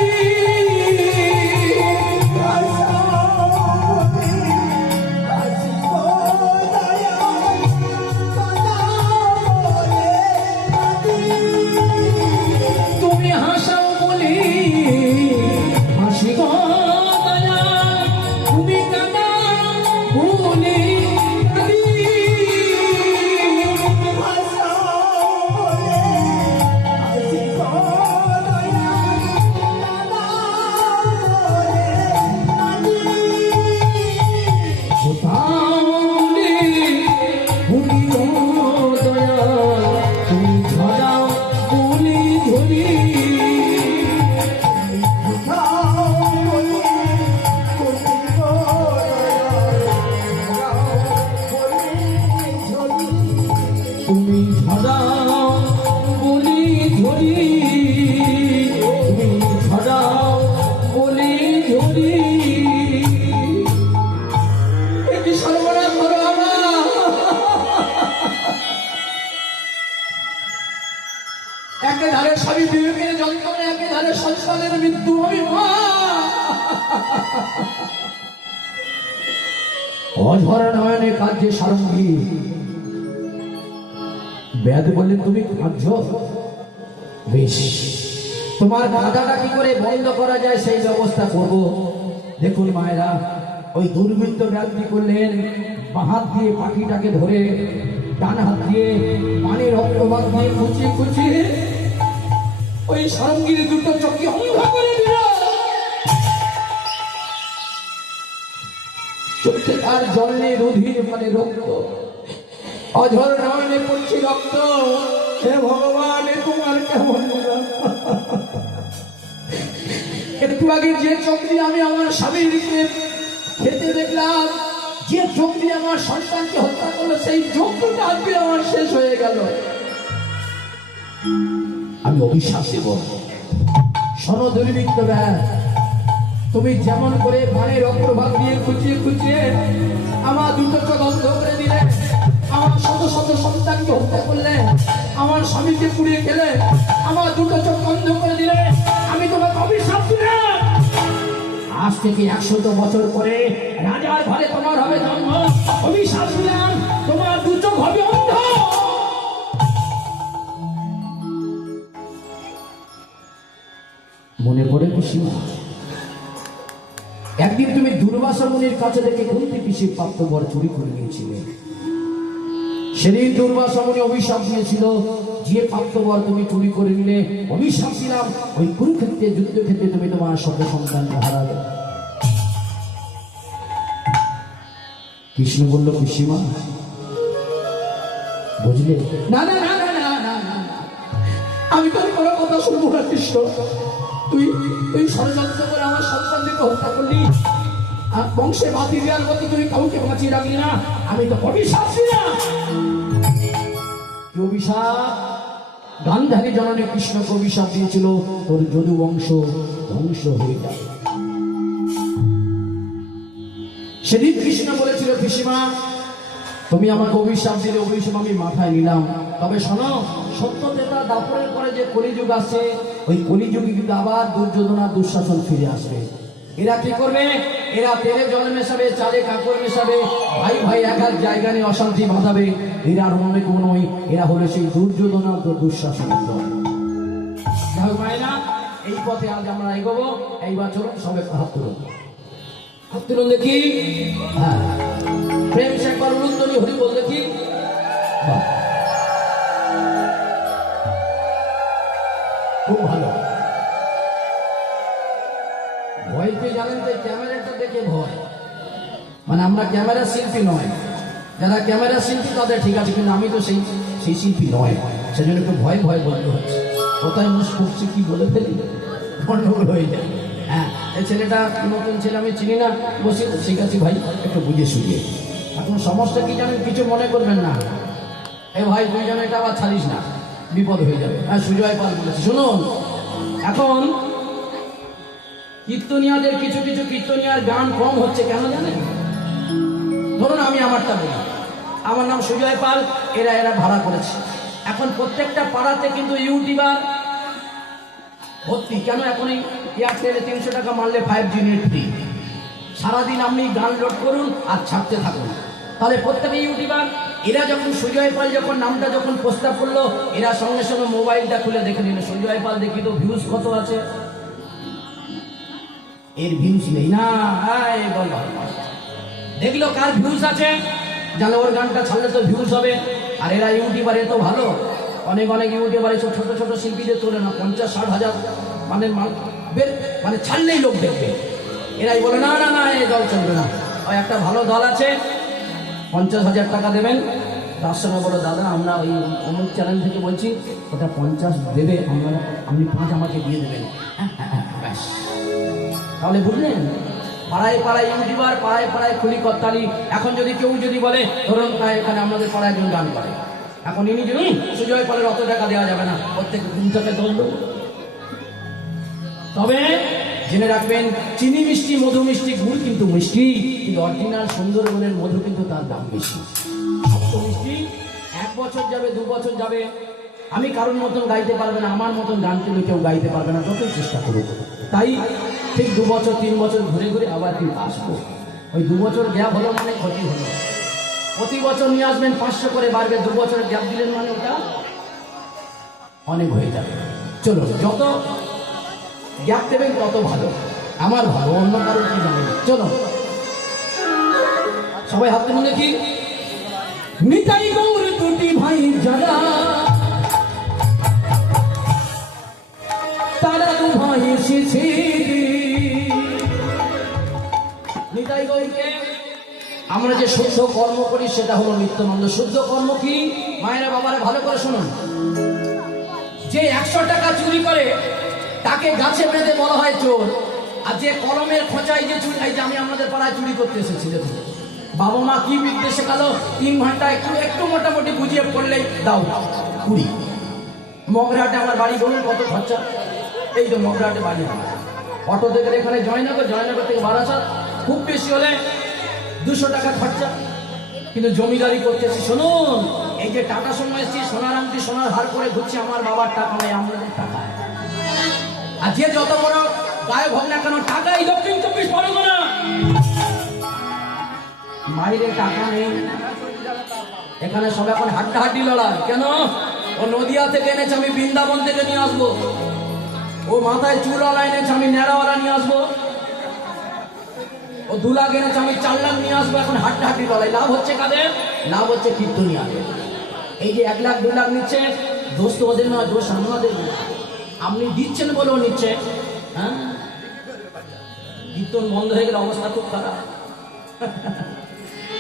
তুমি ঝরাও বলি ঝরি, তুমি ঝরাও বলি ঝরি, এটি সর্বনাশ করো আমার। একেধারে স্বামী বিবেকের যন্ত্রণা, একেধারে সন্তানের মৃত্যু, আমি মা। অঝর নয়নে কাঁদছে সারঙ্গী। বেদ বললেন তুমি কাঁদছ, বেশ, তোমার কাঁদাটা কি করে বন্ধ করা যায় সেই ব্যবস্থা করব। দেখুন মায়েরা, ওই দুর্বৃত্ত ব্যাধি করলেন, বাঁ হাত দিয়ে পাখিটাকে ধরে ডান হাত দিয়ে পানির রক্তবাদ দিয়ে খুঁচিয়ে খুঁচিয়ে ওই সারঙ্গীর দুটো চোখকে অন্ধ করে দিল। চোখে তার জল নেই, রুধির মানে রক্ত, অঝর নয়নে পড়ছে রক্ত। হে ভগবান, এ তোমার কেমন নিলাম। একটু আগে যে চোখ দিয়ে আমি আমার স্বামীকে খেতে দেখলাম, যে চোখ দিয়ে আমার সন্তানকে হত্যা করলো, সেই চোখটা আজকে আমার শেষ হয়ে গেল। আমি অবিশ্বাস দেব। শোনো দুর্বৃত্ত ব্যাস, তুমি যেমন করে পানি রক্তভাগ দিয়ে খুঁচিয়ে খুঁচিয়ে আমার দুটো চোখ অন্ধ করে দিলে, আমার শত শত সন্তানকে হত্যা করলে, আমার স্বামীকে পুড়িয়ে খেলে, আমার দুটো চোখ বন্ধ করে দিলে, আমি তোমাকে অভিশাপ দিলাম। আজ থেকে 100 বছর পরে রাজার ঘরে তোমার হবে জন্ম। অভিশাপ দিলাম, তোমার দু চোখ হবে অন্ধ। মনে পড়ে পিসিমা, একদিন তুমি দুর্বাসা মুনির কাছে থেকে কুন্তি পিসির প্রাপ্ত বর চুরি করে নিয়েছিলে। সেদিন দুর্বাসা মুনি অভিশাপ দিয়েছিল, যে প্রাপ্ত বর তুমি চুরি করে নিলে, অভিশাপ দিলাম ওই কুরুক্ষেত্রে যুদ্ধক্ষেত্রে তুমি তোমার শত সন্তানকে হারাবে। কৃষ্ণ বলল, পিসিমা বুঝলে? না না না না না না না, আমি তোর কোনো কথা শুনবো না কৃষ্ণ। তুই ষড়যন্ত্র করে আমার সন্তানদেরকে হত্যা করলি, আর বংশে বাতি দেওয়ার মতো তুই কাউকে বাঁচিয়ে রাখলি না। আমি তো অভিশাপ দিলাম। অভিশাপ? গান্ধারী জননী কৃষ্ণকে অভিশাপ দিয়েছিল, তোর যদু বংশ ধ্বংস হয়ে যাবে। সেদিন কৃষ্ণ বলেছিল, পিসিমা তুমি আমাকে অভিশাপ দিলে, অভিশাপ আমি মাথায় নিলাম। তবে শোনো, সত্যতেতা দাপরের পরে যে কলিযুগ আসছে, ওই কলিযুগে কিন্তু আবার দুর্যোধনা দুঃশাসন ফিরে আসবে। এরা কি করবে? এরা তেলে জল মেশাবে, চালে কাপড় মেশাবে, ভাই ভাই এক এক জায়গা নিয়ে অশান্তি বাঁধাবে। এরা আর অনেক নয়, এরা হলো সেই দুর্যোধনা দুঃশাসনের দল। মায়েরা, এই পথে আজ আমরা এগোবো। এইবার চলুন সবে হাত তুলুন, হাত তুলুন দেখি। হ্যাঁ, প্রেম সে একবার উলুন্দনি হরি বল দেখি। খুব ভালো। ভয় পেয়ে জানেন তো, ক্যামেরাটা দেখে ভয়, মানে আমরা ক্যামেরা শিল্পী নয়। যারা ক্যামেরা শিল্পী তাদের ঠিক আছে, কিন্তু আমি তো সেই শিল্পী নয়। সেজন্য একটু ভয় ভয় বলতে হচ্ছে। কোথায় মুখ করছি কি বলে ফেলি, গন্ডগোল হয়ে যায়। হ্যাঁ, এই ছেলেটা নতুন ছেলে, আমি চিনি না, বসি ঠিক আছে ভাই, একটু বুঝে শুনিয়ে। এখন সমস্যা কি জানেন, কিছু মনে করবেন না। এ ভাই, দুইজন এটা আবার ছাড়িস না, বিপদ হয়ে যাবে। হ্যাঁ, সুজয় পাল বলেছে। শুনুন, এখন কীর্তনিয়াদের কিছু কিছু কীর্তনিয়ার গান কম হচ্ছে কেন জানেন? ধরুন আমি আমারটা বলি, আমার নাম সুজয় পাল, এরা ভাড়া করেছে। এখন প্রত্যেকটা পাড়াতে কিন্তু ইউটিউবার ভর্তি। কেন? এখন এই এয়ারটেলে 300 টাকা মারলে 5G নেট ফ্রি। সারাদিন আপনি গান লোড করুন আর ছাড়তে থাকুন, তাহলে প্রত্যেকে ইউটিউবার। এরা যখন সুজয় পাল যখন নামটা যখন প্রস্তাব করলো, এরা সঙ্গে সঙ্গে মোবাইলটা খুলে দেখে নিল, সুজয় পাল দেখি তো ভিউজ কত আছে। এর ভিউজ নেই না, দেখলো কার ভিউজ আছে, জানো ওর গানটা ছাড়লে তো ভিউজ হবে। আর এরা ইউটিউবার, এ তো ভালো, অনেক অনেক ইউটিউবার এসব ছোট ছোট শিল্পীদের তোলে না, 50-60 হাজার মানে ছাড়লেই লোক দেখবে। এরাই বলে না না না, এই দল চলবে না। ওই একটা ভালো দল আছে, 50,000 টাকা দেবেন। তার সঙ্গে বলো, দাদা আমরা ওই অমুক চ্যানেল থেকে বলছি, ওটা 50 দেবে, আপনি 5 আমাকে দিয়ে দেবেন। ব্যাস, তাহলে বুঝলেন? পাড়ায় পাড়ায় ইউটিউবার, পাড়ায় পাড়ায় খুলি করতালি। এখন যদি কেউ যদি বলে, ধরুন এখানে আমাদের পাড়ায় একজন গান করে, এখন ইনি যে সুজয় পালের অত টাকা দেওয়া যাবে না, প্রত্যেক ঘুমটাকে ধরল। তবে জেনে রাখবেন, চিনি মিষ্টি, মধু মিষ্টি, গুড় কিন্তু মিষ্টি, কিন্তু অরিজিনাল সুন্দরবনের মধু কিন্তু তার দাম বেশি। সত্য মিষ্টি 1 বছর যাবে, 2 বছর যাবে, আমি কারোর মতন গাইতে পারবে না, আমার মতন গান কিন্তু কেউ গাইতে পারবে না, যতই চেষ্টা করুক। তাই ঠিক 2 বছর 3 বছর ঘুরে ঘুরে আবার কি আসবো। ওই 2 বছর গ্যাপ হলো মানে ক্ষতি হলো। প্রতি বছর নিয়ে আসবেন 500 করে বাড়বে, 2 বছরের গ্যাপ দিলেন মানে ওটা অনেক হয়ে যাবে। চলো, যত গ্যাপ দেবেন তত ভালো, আমার ভালো, অন্য কারোর কি জানেন। চলো সবাই হাত তুলে দেখি। নিতাই গৌর দুটি ভাই যারা, তারা 2 ভাই এসেছে। নিতাই গৌরকে আমরা যে শুদ্ধ কর্ম করি সেটা হলো নিত্যানন্দ। শুদ্ধ কর্ম কি? মায়েরা বাবারা ভালো করে শুনুন। যে 100 টাকা চুরি করে তাকে গাছে বেঁধে বলা হয় চোর, আর যে কলমের খোঁচায় যে চুরি, এই যে আমি আমাদের পাড়ায় চুরি করতে এসেছি, দেখুন বাবা মা কি বিদ্যে শেখালো, 3 ঘন্টা একটু মোটামুটি বুঝিয়ে পড়লেই দাও 20। মগরাহাটে আমার বাড়ি, বলুন কত খরচা? এই তো মগরাহাটে বাড়ি আমার, অটো থেকে এখানে জয়নগর, জয়নগর থেকে বারাসাত, খুব বেশি হলে 200 টাকা খরচা। কিন্তু জমিদারি করতেছি। শুনুন, এই যে টাকা সময় এসেছি, সোনার আংটি সোনার হার করে ঘুরছি, আমার বাবার টাকা নয়, আমাদের টাকা। আর যে যত বড় গায়ক হোক না কেন, টাকা এই দক্ষিণ 24 পরগনা, বাইরে টাকা নেই। এখানে সব এখন হাড্ডাহাড্ডি লড়াই। কেন? ও নদিয়া থেকে এনেছে, আমি বৃন্দাবন থেকে নিয়ে আসবো। ও মাথায় চুলওয়ালা এনেছে, আমি ন্যাড়াওয়ালা নিয়ে আসবো। ও 2 লাখ এনেছে, আমি 4 লাখ নিয়ে আসবো। এখন হাড্ডাহাড্ডি লড়াই। লাভ হচ্ছে কাদের? লাভ হচ্ছে কীর্তনিয়াদের। এই যে 1 লাখ 2 লাখ নিচ্ছে, দোষ তো ওদের নয়, দোষ আমাদের। আপনি দিচ্ছেন বলেও নিচ্ছে। হ্যাঁ, কীর্তন বন্ধ হয়ে গেলে অবস্থা খুব খারাপ।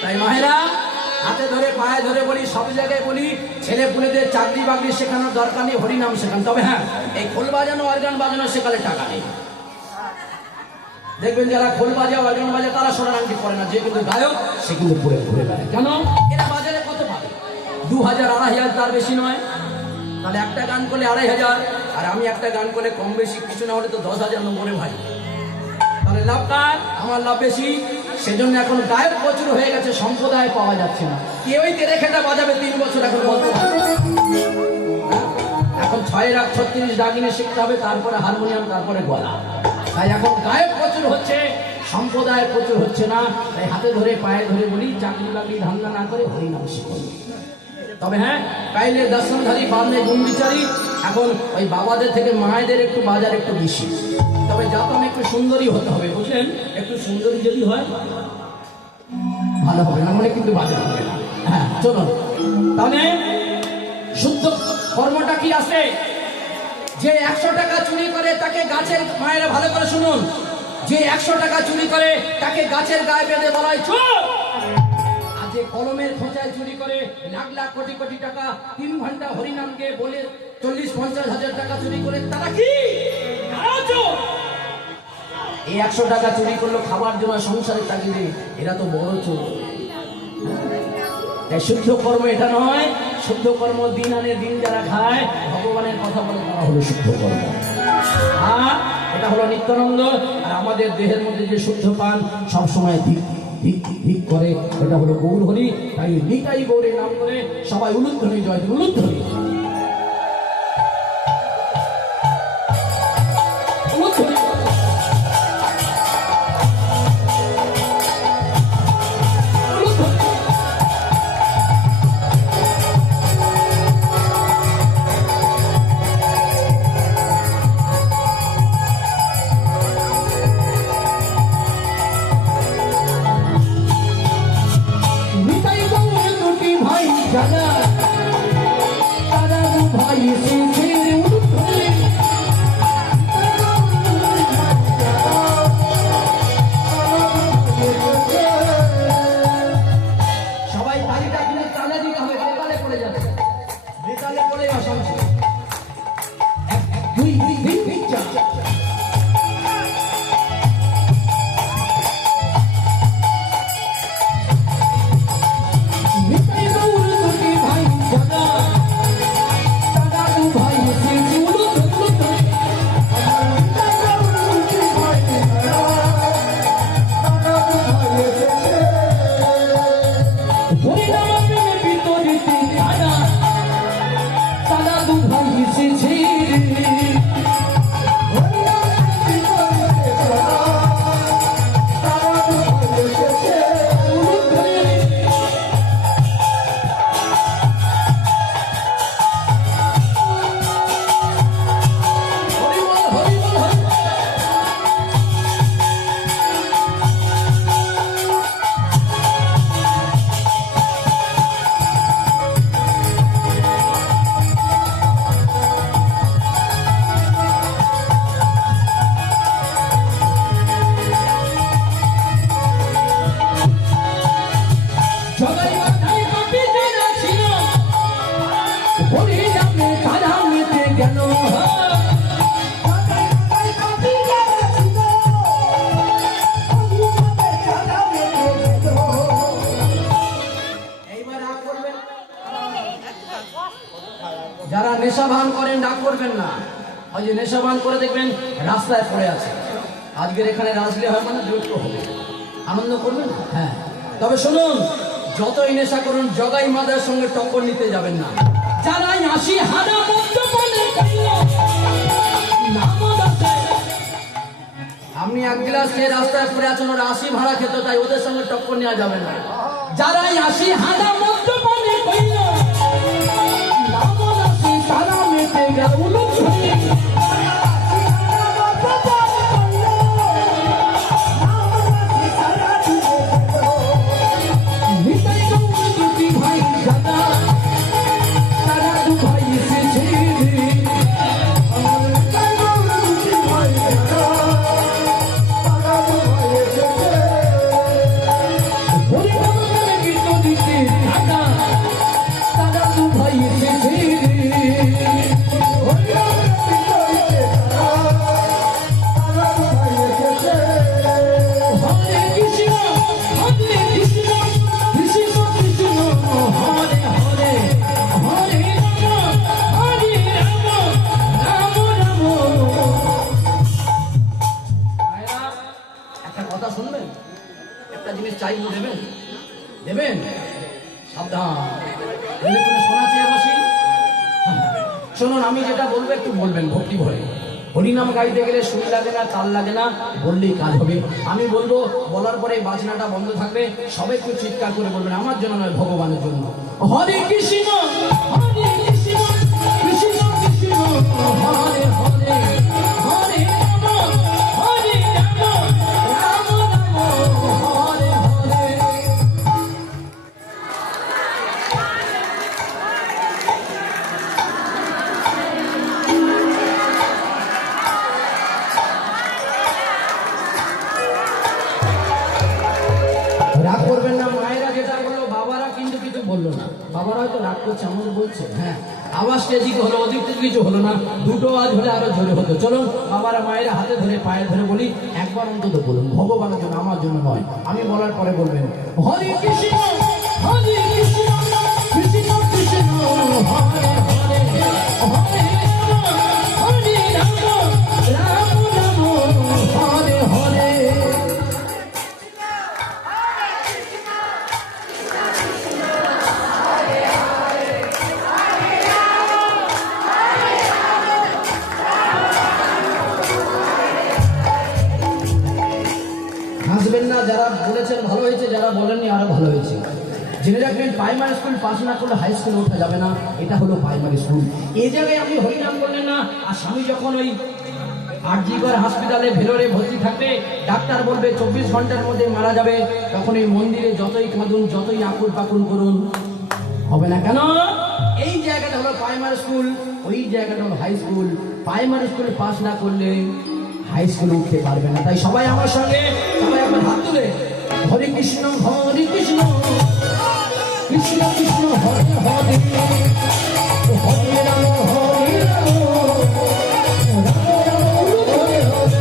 তাই মায়েরা হাতে ধরে পায়ে ধরে বলি, সব জায়গায় বলি, ছেলে পুলেদের চাকরি বাকরি শেখানোর দরকার নেই, হরিনাম শেখান। তবে হ্যাঁ, এই খোল বাজানো অর্গান বাজানো শেখালে টাকা নেই। দেখবেন যারা খোল বাজে অর্গান বাজে তারা সোনার আংটি পরে না, যে কিন্তু গায়ক সে কিন্তু পরে ঘুরে বেড়ায়। কেন? এরা বাজারে কত পাবে? 2000 2500, তার বেশি নয়। তাহলে একটা গান করলে 2500, আর আমি একটা গান করলে কম বেশি কিছু না হলে তো 10,000 নম্বরে ভাই। তাহলে লাভ কার? আমার লাভ বেশি। সেজন্য এখন গায়ক প্রচুর হয়ে গেছে, সম্প্রদায় পাওয়া যাচ্ছে না। কেউই তেরে খেটা বাজাবে 3 বছর এখন বলতে হবে। এখন 6 রাগ 36 দাগিনে শিখতে হবে, তারপরে হারমোনিয়াম, তারপরে গলা। তাই এখন গায়ক প্রচুর হচ্ছে, সম্প্রদায় প্রচুর হচ্ছে না। তাই হাতে ধরে পায়ে ধরে বলি, চাকরি বাকরি ধান্দা না করে হরিনাম শিখুন। তবে হ্যাঁ, কাইলে দর্শনধারী বাঁধলে গুণ বিচারি। এখন ওই বাবাদের থেকে মায়েদের একটু বাজার একটু বেশি। তবে যাতন একটু সুন্দরী হতে হবে, বুঝলেন? একটু সুন্দরী যদি হয় ভালো হবে, না মানে কিন্তু বাজার হবে না। হ্যাঁ, চলুন তাহলে শুদ্ধ কর্মটা কি আছে? যে 100 টাকা চুরি করে তাকে গাছের, মায়েরা ভালো করে শুনুন, যে 100 টাকা চুরি করে তাকে গাছের গায়ে বেঁধে বলা হয় চোর। আর যে কলমের খোঁচায় চুরি করে লাখ লাখ কোটি কোটি টাকা 3 ঘন্টা হরিনাম গেয়ে বলে 40-50 হাজার টাকা চুরি করে, তারা কি? এই 100 টাকা চুরি করলো খাবার জন্য, সংসারের তাগিদে, এরা তো বড় চোর। তাই শুদ্ধ কর্ম এটা নয়। শুদ্ধ কর্ম দিন আনে দিন যারা খায়, ভগবানের কথা বলে, তারা হলো শুদ্ধ কর্ম। আর এটা হলো নিত্যানন্দ। আর আমাদের দেহের মধ্যে যে শুদ্ধ পান সবসময় ধিক ধিক ধিক করে, এটা হলো গৌর হরি। তাই নিতাই গৌরের নাম করে সবাই উলুধ্বনি, জয় উলুধ্বনি। এসেছি যারা নেশা ভান করেন ডাক করবেন না। ওই যে নেশা ভান করে দেখবেন রাস্তায় পড়ে আছে, আজকের এখানে রাজলীলা হয় মানে বিরক্ত হবে, আনন্দ করবেন না। হ্যাঁ, তবে শুনুন, যতই নেশা করুন জগাই মাদার সঙ্গে টক্কর নিতে যাবেন না। যারাই আসি হানা আপনি এক গ্লাস খেয়ে রাস্তায় পড়ে আছেন, ওরা 80 ভাড়া খেত, তাই ওদের সঙ্গে টক্কর নেওয়া যাবে না। যারাই আসি হানা মদ্যপানে কইল তারা মেটে গেল ভাই দাদা তারা দু ভাই এসেছে দেবেন, সাবধান। শোনা চেয়ে বসি, শুনুন আমি যেটা বলবো একটু বলবেন ভক্তি ভরে। হরিনাম গাইতে গেলে সুর লাগে না, তাল লাগে না, বললেই কাজ হবে। আমি বলবো, বলার পরে বাজনাটা বন্ধ থাকবে, সবাই একটু চিৎকার করে বলবেন, আমার জন্য নয় ভগবানের জন্য। হরে কৃষ্ণ হরে কৃষ্ণ কৃষ্ণ কৃষ্ণ হরে হরে হরে রাম হরে রাম রাম রাম হরে হরে। রাগ করবেন না, মায়েরা যেটা বললো বাবারা কিন্তু কিছু বললো না। বাবারা হয়তো রাগ করছে, আমাদের বলছে হ্যাঁ আওয়াজটা এদিকে হলো, ওদিক থেকে কিছু হলো না, দুটো আওয়াজ হলে আরো জোরে হতো। চলুন বাবারা মায়েরা হাতে ধরে পায়ে ধরে বলি, একবার অন্তত বলুন ভগবানের জন্য, আমার জন্য নয়। আমি বলার পরে বলবেন হরে কৃষ্ণ হরে কৃষ্ণ কৃষ্ণ কৃষ্ণ হরে হরে হরে রাম হরে রাম রাম রাম হরে হরে। হাসবেন না, যারা বলেছেন ভালো হয়েছে, যারা বলেননি আরো ভালো হয়েছে। জেনে রাখবেন, প্রাইমারি স্কুল পাস না করলে হাই স্কুলে ওঠা যাবে না, এটা হলো প্রাইমারি স্কুল। এই জায়গায় আপনি হরিনাম করলেন না, আর স্বামী যখন ওই আরজিকর হাসপাতালে ভেলোরে ভর্তি থাকবে, ডাক্তার বলবে 24 ঘন্টার মধ্যে মারা যাবে, তখন এই মন্দিরে যতই কাঁদুন, যতই আকুল পাকুল করুন, হবে না। কেন? এই জায়গাটা হলো প্রাইমারি স্কুল, ওই জায়গাটা হলো হাই স্কুল। প্রাইমারি স্কুলে পাস না করলে হাই স্কুলে উঠতে পারবে না। তাই সবাই আমার সঙ্গে, সবাই আমার হাত তুলে হরে কৃষ্ণ কৃষ্ণ কৃষ্ণ হরে হরে হরে রাম হরে রাম রাম রাম হরে হরে।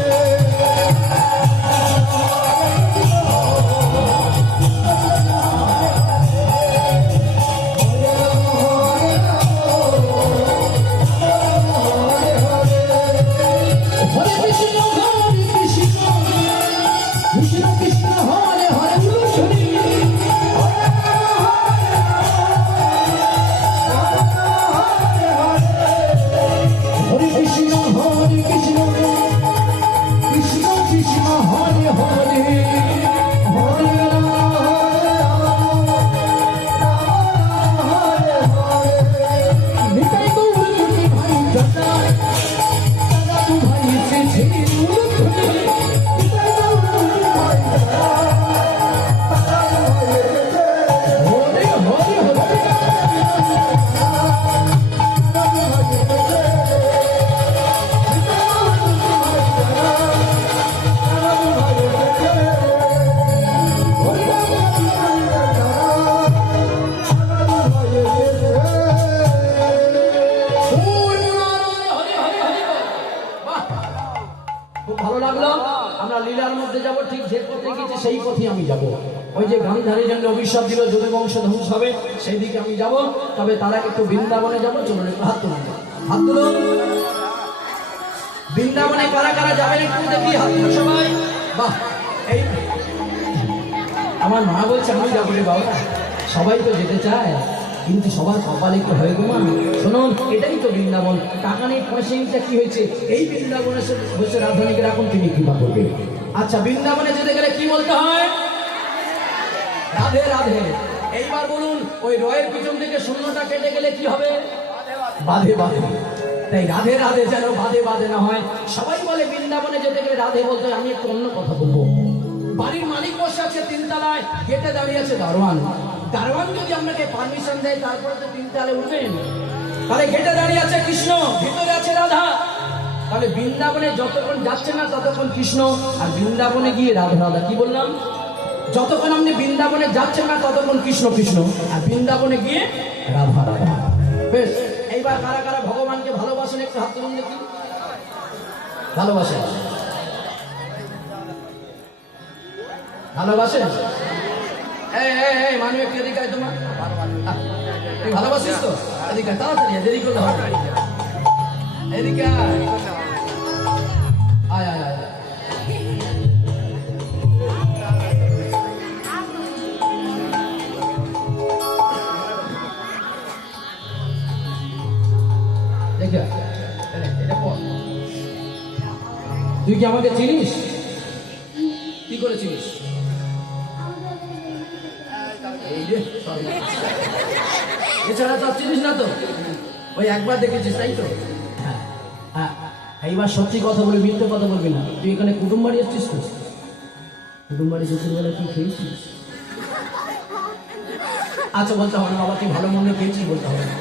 দেখিয়েছে সেই পথে আমি যাব। ওই যে গান্ধারের জন্য অভিশাপ দিল যদু বংশ ধ্বংস হবে, সেই দিকে আমি যাব। তবে তার আগে একটু বৃন্দাবনে যাবো। চলুন একটু হাত তুলুন, হাত তুলুন। বৃন্দাবনে কারা কারা যাবেন একটু দেখি, হাত তুলুন সবাই। বাহ, এই আমার মা বলছে আমি যাবো রে বাবা। সবাই তো যেতে চায়, কিন্তু সবার কপালে একটু হয়ে গো মা। শুনুন, এটাই তো বৃন্দাবন। টাকা নেই পয়সা নেইটা কি হয়েছে? এই বৃন্দাবনে বসে রাজধানীকে রাখুন, তিনি কৃপা করবে। আচ্ছা, বৃন্দাবনে যেতে গেলে কি বলতে হয়? রাধে রাধে। এইবার বলুন, ওই রয়ের পিছন থেকে শূন্যটা কেটে গেলে কি হবে? বাধে বাধে। তাই রাধে রাধে যেন বাধে বাধে না হয়। সবাই বলে বৃন্দাবনে যেতে গেলে রাধে বলতে হয়। আমি একটু অন্য কথা বলবো। বাড়ির মালিক বসে আছে তিনতলায়, গেটে দাঁড়িয়ে আছে দারোয়ান। দারোয়ান যদি আপনাকে পারমিশন দেয় তারপরে তো তিনতলায় উঠবেন। তাহলে গেটে দাঁড়িয়ে আছে কৃষ্ণ, ভিতরে আছে রাধা। তাহলে বৃন্দাবনে যতক্ষণ যাচ্ছে না ততক্ষণ কৃষ্ণ, আর বৃন্দাবনে গিয়ে রাধা রাধা। কি বললাম? যতক্ষণ আপনি বৃন্দাবনে যাচ্ছেন না ততক্ষণ কৃষ্ণ কৃষ্ণ, আর বৃন্দাবনে গিয়ে রাধা রাধা। বেশ, এইবার কারা কারা ভগবানকে ভালোবাসেন একটু হাত তুলুন দেখি। ভালোবাসেন? ভালোবাসেন? এই মানুষ একটু এদিকে আয়। তোমার তুই ভালোবাসিস তো? এদিকে তাড়াতাড়ি, দেরি করতে হবে। এদিকে আয় আয় আয় আয়। তুই কি আমাকে চিনিস? কি করে চিনিস? এছাড়া তো চিনিস না তো? ওই একবার দেখেছিস তাই তো? হ্যাঁ, এইবার সত্যি কথা বলবি, মিথ্যে কথা বলবি না। তুই এখানে কুটুম বাড়ি এসছিস তো? কুটুম বাড়ি দুপুরবেলা কি খেয়েছিস? আচ্ছা, বলতে হবে না বাবা, তুই ভালো মনে খেয়েছিস বলতে হবে না।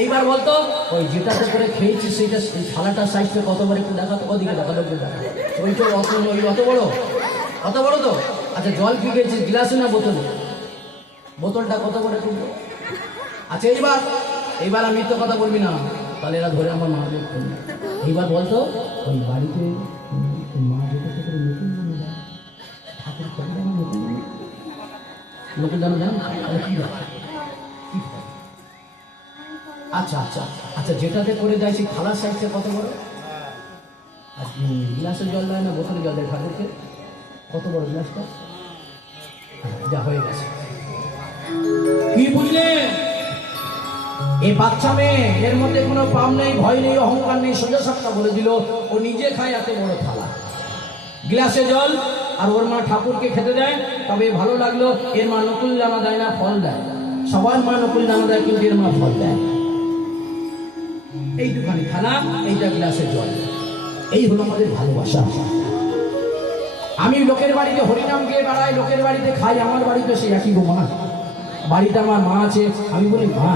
এইবার বলতো, ওই যেটাতে করে খেয়েছিস সেইটা থালাটার সাইজটা কত বড় একটু দেখাতো। ওদিকে দেখা, লোক দেখা। ওই তো অত বড়, অত বড় তো। আচ্ছা, জল কি খেয়েছিস? গ্লাসে না বোতলে? বোতলটা কত বড় একটু? আচ্ছা, এইবার আমি তো কথা বলবি না, তাহলে এরা ধরে আমার মারবে। এইবার বলতো, ওই বাড়িতে মা যেটাতে করে নতুন জানো যায়, ঠাকুর চলে নতুন জানো জানো কি? আচ্ছা আচ্ছা আচ্ছা, যেটাতে করে যায় সেই থালার সাইজটা কত বড়? গ্লাসের জল দেয় না বোতলে জল দেয় ঠাকুরকে? কত বড় গ্লাসটা? যা হয়ে গেছে। কি বুঝলে? এই বাচ্চা মেয়ে, এর মধ্যে কোনো পাপ নেই, ভয় নেই, অহংকার নেই, সোজা সাপটা বলে দিল ও নিজে খায় এত বড় থালা, গ্লাসে জল, আর ওর মা ঠাকুরকে খেতে দেয়। তবে ভালো লাগলো, এর মা নকুল দানা দেয় না, ফল দেয়। সবার মা নকুল দানা দেয়, কিন্তু এর মা ফল দেয়। এইটুখানি খানা, এইটা গ্লাসে জল। এই হলো আমাদের ভালোবাসা। আমি লোকের বাড়িতে হরিনাম গিয়ে বেড়াই, লোকের বাড়িতে খাই, আমার বাড়িতে সেই একই গো মা। বাড়িতে আমার মা আছে, আমি বলি মা।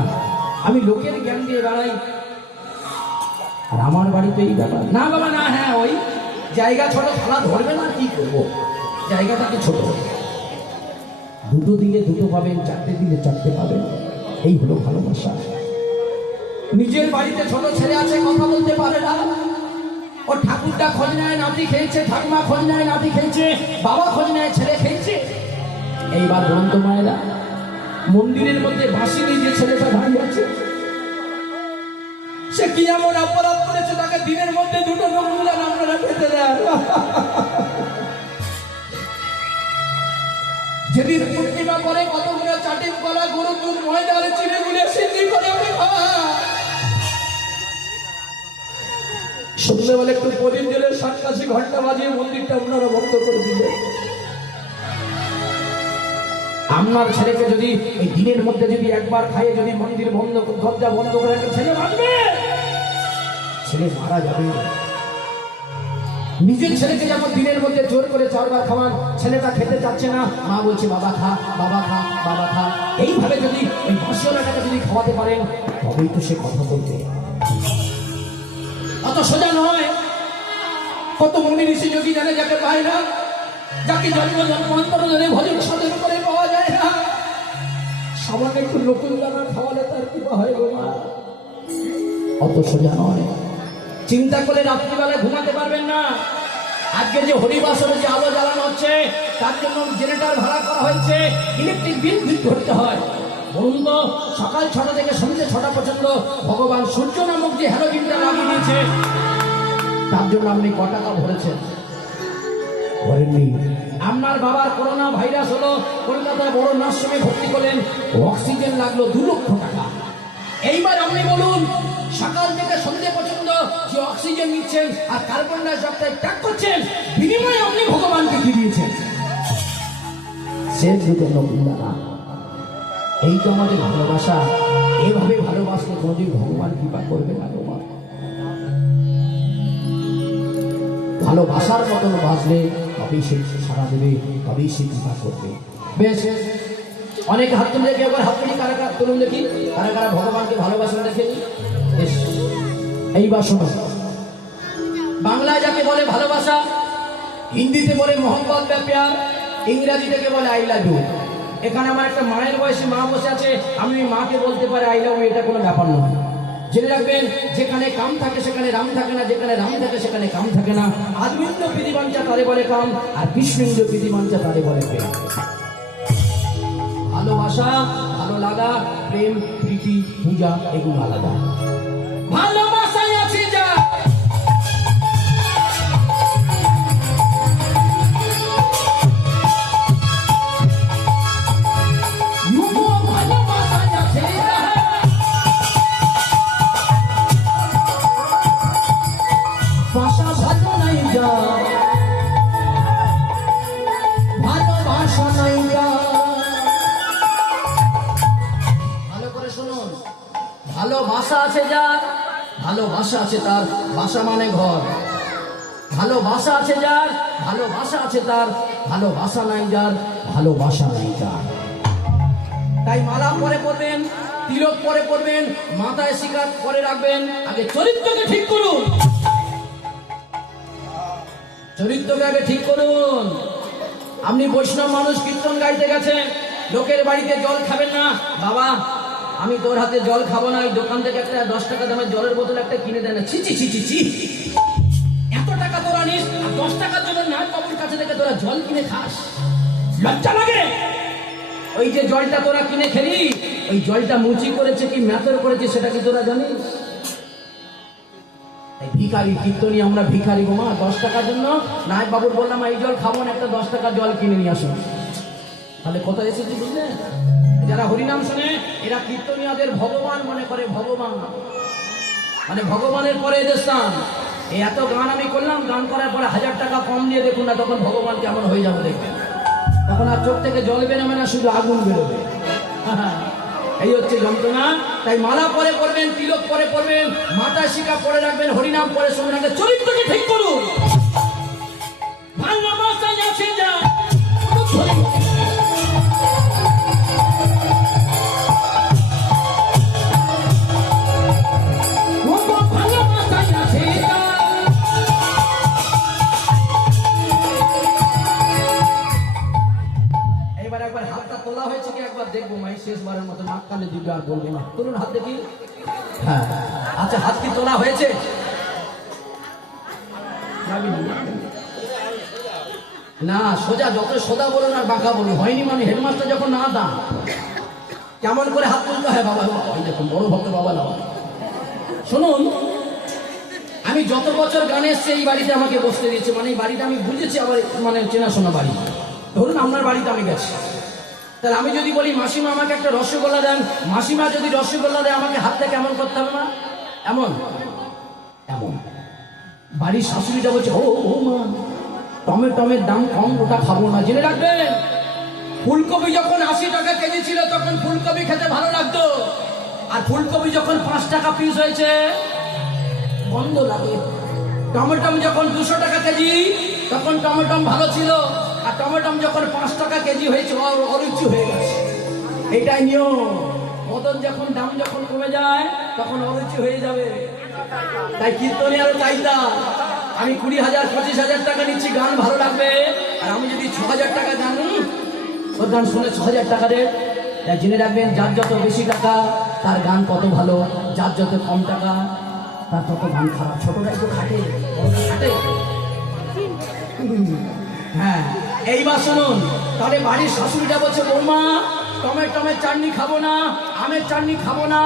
আমি লোকের জ্ঞান দিয়ে বেড়াই, আর আমার বাড়িতে এই ব্যাপার না বাবা না। হ্যাঁ, ওই জায়গা ছোট, থালা ধরবে না, কি করবো? জায়গাটাকে ছোট। দুটো দিলে দুটো পাবেন, চারটে দিলে চারটে পাবেন। এই হলো ভালোবাসা। নিজের বাড়িতে ছোট ছেলে আছে, কথা বলতে পারে না, ও ঠাকুরটা খোঁজ নেয়, নাতি খেয়েছে, ঠাকুমা খোঁজ নেয়, নাতি খেয়েছে, বাবা খোঁজ নেয়, ছেলে খেয়েছে। এইবার বলতো মায়েরা, মন্দিরের মধ্যে বাঁশি নিয়ে যে ছেলেটা দাঁড়িয়ে আছে, সে কি এমন অপরাধ করেছে তাকে দিনের মধ্যে দুটো নকুলদান আপনারা খেতে দেন? যেদিন পূর্ণিমা পরে কতগুলো চাটির কলা, গরুর দুধ, ময়দা আর চিড়ে গুলে সিদ্ধি করে আপনি খাওয়া। সন্ধ্যেবেলা একটু প্রদীপ জেলে 87 ঘন্টা বাজিয়ে মন্দিরটা আপনারা বন্ধ করে দিলেন। আপনার ছেলেকে যদি এই দিনের মধ্যে যদি একবার খাইয়ে যদি মন্দির বন্ধ, দরজা বন্ধ করে একটা ছেলে মারবে, ছেলে মারা যাবে। নিজের ছেলেকে যেমন দিনের মধ্যে জোর করে 4 বার খাওয়ান, ছেলেটা খেতে চাচ্ছে না, মা বলছে বাবা খা, বাবা খা, বাবা খা। এইভাবে যদি ওই বাসিওয়ালাটাকে যদি খাওয়াতে পারেন, তবেই তো সে কথা বলবে। অত সোজা নয়। কত মুনি ঋষি যোগী জানে যাকে পায় না, যাকে জন্ম জন্মান্তর ধরে ভজন সাধন করে পাওয়া যায় না। সামান্য একটু নকুল দানা খাওয়ালে তার কৃপা হয় গো মা। অত সোজা নয়। চিন্তা করে রাত্রিবেলা ঘুমাতে পারবেন না, আজকে যে হরিবাসরে যে আলো জ্বালানো হচ্ছে তার জন্য জেনারেটর ভাড়া করা হয়েছে, ইলেকট্রিক বিল ভরতে হয়। বলুন তো, সকাল 6টা থেকে সন্ধ্যে 6টা পর্যন্ত ভগবান সূর্য নামক যে হ্যালোজিনটা লাগিয়ে দিয়েছে, তার জন্য আপনি ক টাকা ভরেছেন? ভরেননি। আপনার বাবার করোনা ভাইরাস হলো, কলকাতায় বড় নার্সিংহোমে ভর্তি করলেন, অক্সিজেন লাগলো 2 লক্ষ টাকা। এইবার আপনি বলুন, সকাল থেকে সন্ধ্যে পর্যন্ত যে অক্সিজেন নিচ্ছেন আর কার্বন ডাই অক্সাইড ত্যাগ করছেন, বিনিময়ে আপনি ভগবানকে কি দিয়েছেন? শেষ দুটো নবীন্দারা। এই তো আমাদের ভালোবাসা। এভাবে ভালোবাসলে কোনদিন ভগবান কৃপা করবে না তোমার। ভালোবাসার মতন বাঁচলে তবেই সে সারা দেবে, তবেই সে কৃপা করবে। বেশ, অনেক হাত তুলে দেখে একবার হাত তুলি, কারা কারা তুলুন দেখি, কারা কারা ভগবানকে ভালোবাসেন দেখে। বেশ, এইবার শোনো, বাংলায় যাকে বলে ভালোবাসা, হিন্দিতে বলে মোহাম্মদ বা প্যার, ইংরাজি থেকে বলে আই লাভ ইউ। এখানে আমার একটা মায়ের বয়সী মা বসে আছে, আমি মাকে বলতে পারি আই লাভ ইউ, এটা কোনো ব্যাপার নয়। জেনে রাখবেন, যেখানে কাম থাকে সেখানে রাম থাকে না, যেখানে রাম থাকে সেখানে কাম থাকে না। আদমিন্দ্র প্রীতিবাঞ্চা তারে বলে কাম, আর কৃষ্ণেন্দ্র প্রীতিবাঞ্চা তারে বলে প্রেম। ভালোবাসা, ভালো লাগা, প্রেম, প্রীতি, পূজা এগুলো আলাদা। ভালোবাসায় আছে যা, ভালোবাসা আছে যার, ভালোবাসা আছে তার, বাসা মানে ঘর। ভালোবাসা আছে যার, ভালোবাসা আছে তার, ভালোবাসা নাই যার, ভালোবাসা নাই যার। তাই মালা পরে পরবেন, তিলক পরে পরবেন, মাথায় শিকার পরে রাখবেন। আগে চরিত্রকে ঠিক করুন, চরিত্রকে আগে ঠিক করুন। আপনি বৈষ্ণব মানুষ, কীর্তন গাইতে গেছেন, লোকের বাড়িতে জল খাবেন না। বাবা, আমি তোর হাতে জল খাবো না, ওই দোকান থেকে একটা 10 টাকা দামের জলের বোতল একটা কিনে দেয় না। ছি ছি ছি ছি ছি, এত টাকা তোরা নিস, 10 টাকার জন্য নাথ বাবুর কাছে থেকে তোরা জল কিনে খাস, লজ্জা লাগে? ওই যে জলটা তোরা কিনে খেলি, ওই জলটা মুচি করেছে কি ম্যাথর করেছে সেটা কি তোরা জানিস? ভিখারি, কীর্তনী আমরা ভিখারি গো মা। 10 টাকার জন্য নাথ বাবুর বললাম এই জল খাবো না, একটা 10 টাকার জল কিনে নিয়ে আসুন। তাহলে কোথায় এসেছি বুঝলেন? যারা হরিনাম শুনে এরা কীর্তনিয়াদের ভগবান মনে করে, ভগবান মানে ভগবানের পরে এদের স্থান। এই এত গান আমি করলাম, গান করার পরে 1000 টাকা কম দিয়ে দেখুন না, তখন ভগবান কেমন হয়ে যাবে দেখবেন। তখন আর চোখ থেকে জল বেরোবে না, শুধু আগুন বেরোবে। এই হচ্ছে যন্ত্রণা। তাই মালা পরে পড়বেন, তিলক পরে পড়বেন, মাথায় শিকা পরে রাখবেন, হরিনাম পরে শুনে রাখবেন। চরিত্রকে ঠিক করুন। ভালোবাসায় আছে যা, দেখবো মাই শেষবারের মতো নাক কানে দিবে, আর বলবো না। তুলুন হাত দেখি। হ্যাঁ, আচ্ছা, হাত কি তোলা হয়েছে? না, সোজা, যত সোজা বলুন আর বাঁকা বলুন, হয়নি মানে হেডমাস্টার যখন না দাম কেমন করে হাত তুলতে হয়। বাবা, ওই দেখুন বড় ভক্ত বাবা না। শুনুন, আমি যত বছর গানে এসছে এই বাড়িতে আমাকে বসতে দিয়েছে, মানে এই বাড়িটা আমি বুঝেছি, আবার মানে চেনাশোনা বাড়ি। ধরুন আপনার বাড়িতে আমি গেছি, তাহলে আমি যদি বলি মাসিমা আমাকে একটা রসগোল্লা দেন, মাসিমা যদি রসগোল্লা দেয় আমাকে হাতটা কেমন করতে হবে না? এমন এমন। বাড়ির শাশুড়িটা বলছে, ও ও মা, টমেটোর দাম কম, ওটা খাবো না। জেনে রাখবেন, ফুলকপি যখন 80 টাকা কেজি ছিল তখন ফুলকপি খেতে ভালো লাগতো, আর ফুলকপি যখন 5 টাকা পিস হয়েছে বন্ধ লাগে। টমেটো যখন 200 টাকা কেজি তখন টমেটো ভালো ছিল, আর টমেটো যখন 5 টাকা কেজি হয়েছে অরুচি হয়ে গেছে। এটাই নিয়ম। মদন যখন দাম যখন কমে যায় তখন অরুচি হয়ে যাবে। তাই কীর্তনে আরো চাইতা, আমি 20,000 25,000 টাকা নিচ্ছি, গান ভালো লাগবে, আর আমি যদি 6,000 টাকা গান, ওর গান শুনে 6,000 টাকা দেয়। তাই জেনে রাখবেন, যার যত বেশি টাকা তার গান কত ভালো, যার যত কম টাকা তার তত গান খারাপ। ছোটটাই তো খাটে, বড়টা খাটে। হ্যাঁ, এইবার শুনুন, তাহলে বাড়ির শাশুড়িটা বলছে বৌমা টমেটোমের চাটনি খাবো না, আমের চাটনি খাবো না,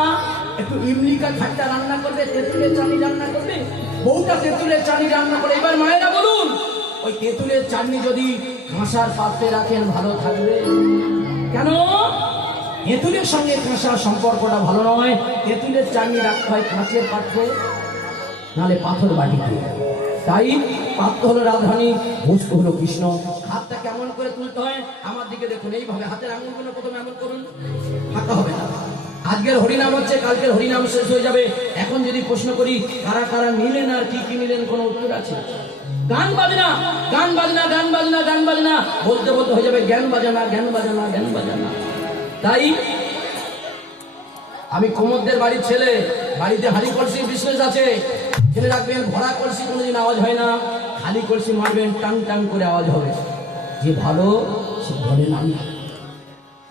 একটু ইমলিকা খাট্টা রান্না করবে, তেঁতুলের চাটনি রান্না করবে। বউটা তেঁতুলের চাটনি রান্না করে। এবার মায়েরা বলুন, ওই তেঁতুলের চাটনি যদি কাঁসার পাত্রে রাখেন ভালো থাকবে? কেন? তেঁতুলের সঙ্গে কাঁসার সম্পর্কটা ভালো নয়। তেঁতুলের চাটনি রাখতে হয় কাঁচের পাত্রে, নাহলে পাথর বাটিতে। তাই পাত্র হলো রাধারানী, বস্তু হলো কৃষ্ণ। হাতটা কেমন করে তুলতে হয় আমার দিকে দেখুন, এইভাবে হাতের আঙুলগুলো প্রথমে এমন করুন, ফাঁকা হবে না। আজকের হরিনাম হচ্ছে, কালকের হরিনাম শেষ হয়ে যাবে। এখন যদি প্রশ্ন করি কারা কারা নিলেন আর কি কি নিলেন, কোনো উত্তর আছে? গান বাজনা, গান বাজনা, গান বাজনা, গান বাজনা বলতে বলতে হয়ে যাবে জ্ঞান বাজানা, জ্ঞান বাজানা, জ্ঞান বাজানা। তাই আমি কুমোরদের বাড়ির ছেলে, বাড়িতে হাড়ি কলসি বিজনেস আছে। জেনে রাখবেন, ভরা কলসি কোনোদিন আওয়াজ হয় না, খালি কলসি মারবেন টাং টাং করে আওয়াজ হবে। যে ভালো সে বলে না,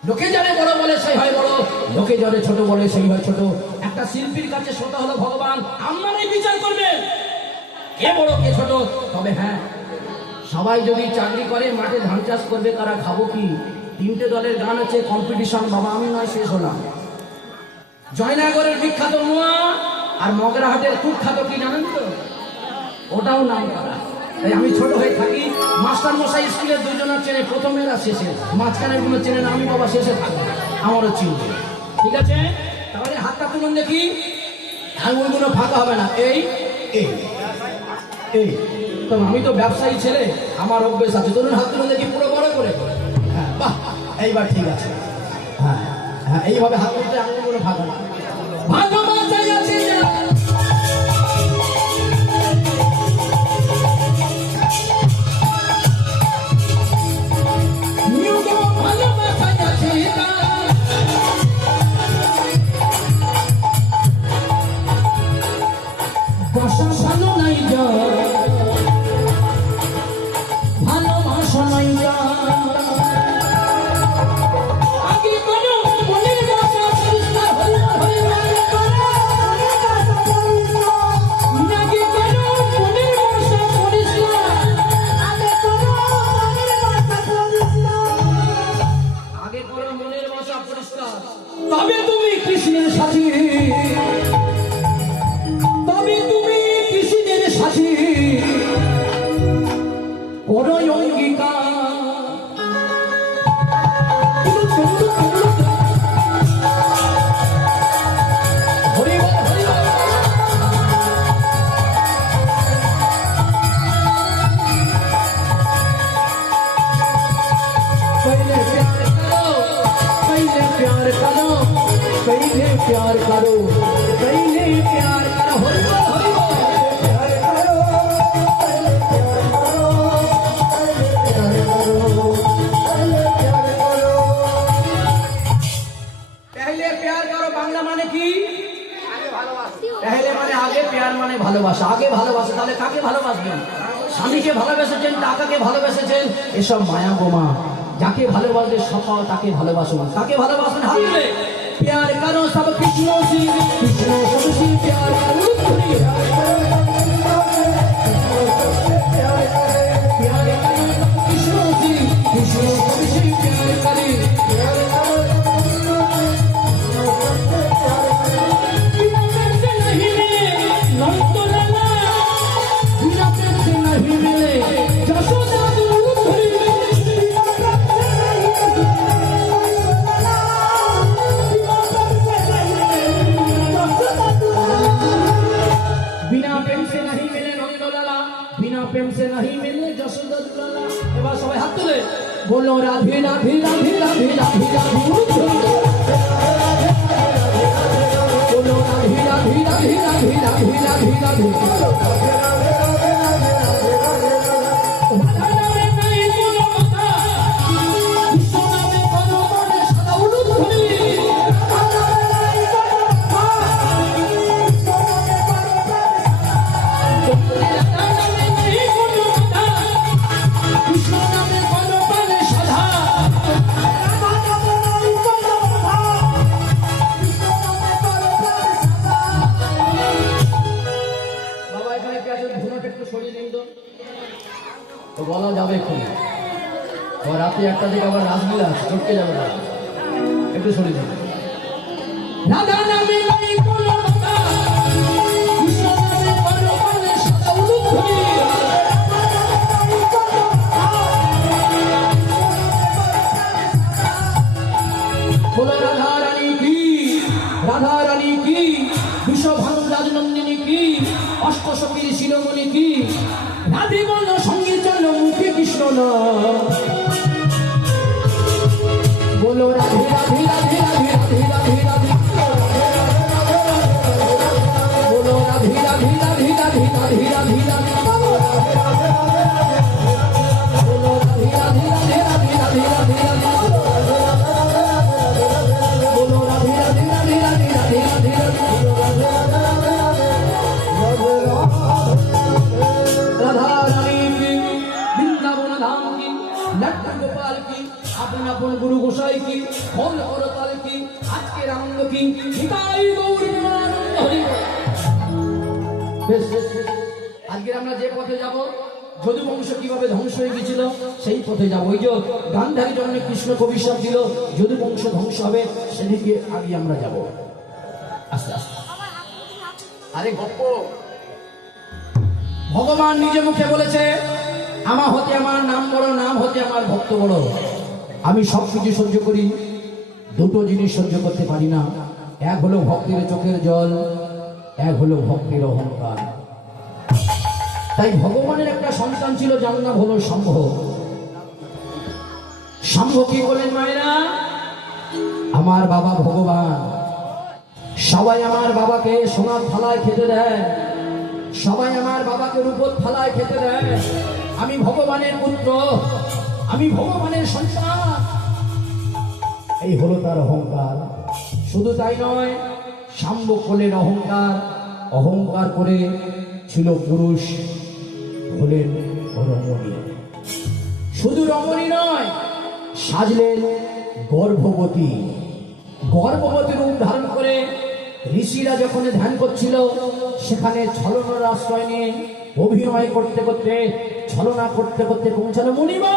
লোকে জানে বড় বলে সেই হয় বড়, লোকে জানে ছোট বলে সেই হয় ছোট। একটা শিল্পীর কাছে শ্রোতা হলো ভগবান, আপনারাই বিচার করবেন কে বড় কে ছোট। তবে হ্যাঁ, সবাই যদি চাকরি করে মাঠে ধান চাষ করবে, তারা খাবো কি? তিনটে দলের গান আছে, কম্পিটিশন। বাবা আমি নয়, শেষ হলাম। জয়নগরের বিখ্যাত মোয়া আর মগরাহাটের কুখ্যাত কি জানেন তো? ওটাও নাম করা। তাই আমি ছোট হয়ে থাকি, মাস্টার মশাই স্কুলের দুজনের চেনে, প্রথমেরা শেষে, মাঝখানের গুলো চেনে না। আমি বাবা শেষে থাকবো, আমারও চিনবে। ঠিক আছে, তাহলে হাতটা তুলুন দেখি, আঙুলগুলো ফাঁকা হবে না। এই এই এই তো আমি তো ব্যবসায়ী ছেলে, আমার অভ্যেস আছে। ধরুন হাত তুলুন দেখি, পুরো বড় করে। হ্যাঁ, বাহ, এইবার ঠিক আছে। হ্যাঁ হ্যাঁ, এইভাবে হাত তুলতে আঙুলগুলো ফাঁকা না। ভালোবাসাই আছে प्यार करो, पहले प्यार करो, हरि बोल हरि बोल। प्यार करो, पहले प्यार करो, पहले प्यार करो, पहले प्यार करो। पहले प्यार करो বাংলা মানে কি? আগে ভালোবাসা। পহলে মানে আগে, প্যার মানে ভালোবাসা। আগে ভালোবাসা, তাহলে কাকে ভালোবাসবেন? স্বামীকে ভালোবেসেছেন, টাকাকে ভালোবেসেছেন, এসব মায়া বোমা। যাকে ভালোবাসবে সফল, তাকে ভালোবাসুন। তাকে ভালোবাসেন হাত তুলে। प्यार करो सब कृष्णों से, कृष्णों सबसे प्यार करो, प्यार करो कृष्णों से, कृष्णों सबसे प्यार करे। बिना प्रेम से नहीं मिले नंद लाला, बिना प्रेम से नहीं मिले जशोदा दूध भरी। बिना प्रेम से नहीं मिले नंदलाला, बिना प्रेम से नहीं मिले जशोदा दुलाला। এবার সবাই হাত তুলে বলো রাধে রাধে রাধে রাধে রাধে রাধে, বলো রাধে রাধে রাধে রাধে রাধে রাধে রাধে। তো বলা যাবে কি? রাতে একটা দিকে আবার রাসলীলা আছে, চটকে যাবে না, একটু সরে যাবে। রাধা নামে নাই কোনো কথা, কৃষ্ণ নামে পরমানে সদা উলুধ্বনি। বলো রাধা রানী কি, রাধা রানী কি, বিশ্বভানু রাজনন্দিনী কি, অষ্টসখীর শিরোমণি কি। রাধে বল সঙ্গে চলো মুখে কৃষ্ণ না। বলো রাধে রাধে রাধে রাধে রাধে রাধে রাধে, বলো রাধে রাধে রাধে রাধে রাধে রাধে রাধে, বলো রাধে রাধে রাধে রাধে রাধে রাধে রাধে, বলো রাধে রাধে রাধে রাধে রাধে রাধে রাধে। রাধা রানী কি, বৃন্দাবন ধাম কি, লক্ষ্য গোপাল কি, আপন আপন গুরু গোসাই কি, ফল করতাল কি, আজকের আনন্দ কি, নিতাই গৌর প্রেমানন্দ হরি বল। বেশ বেশ বেশ, আজকের আমরা যে পথে যাব, যদু বংশ কিভাবে ধ্বংস হয়ে গেছিল সেই পথে যাব। ওই যে গান্ধারী জন্মে কৃষ্ণ কবিশ্বাস দিল যদু বংশ ধ্বংস হবে, সেদিকে আগে আমরা যাব আস্তে আস্তে। আরে গপ্প, ভগবান নিজে মুখে বলেছে, আমার হতে আমার নাম বড়, নাম হতে আমার ভক্ত বড়। আমি সবকিছু সহ্য করি, দুটো জিনিস সহ্য করতে পারি না, এক হলো ভক্তির চোখের জল, এক হলো ভক্তির অহংকার। তাই ভগবানের একটা সন্তান ছিল, যার নাম হলো শম্ভ। শম্ভ কি বলেন মায়েরা? আমার বাবা ভগবান, সবাই আমার বাবাকে সোনার থালায় খেতে দেয়, সবাই আমার বাবাকে রূপোর থালায় খেতে দেয়। আমি ভগবানের পুত্র, আমি ভগবানের সন্তান, এই হলো তার অহংকার। শুধু তাই নয়, শাম্ব কোলের অহংকার, অহংকার করে ছিল পুরুষ, হলেন রমণী। শুধু রমণী নয়, সাজলেন গর্ভবতী। গর্ভবতী রূপ ধারণ করে ঋষিরা যখন ধ্যান করছিল, সেখানে ছলনার আশ্রয় নিয়ে অভিনয় করতে করতে, ছলনা করতে করতে পৌঁছালো মুনিবা।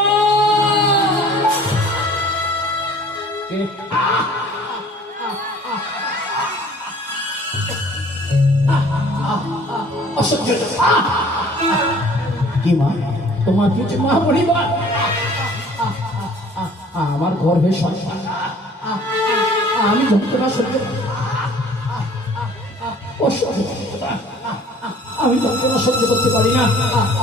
কি মা, তোমার কিছু মা মুনিবা? আমার গর্ভের সন্তান, আমি যন্ত্রণা সহ্য, আমি যন্ত্রণা সহ্য করতে পারি না।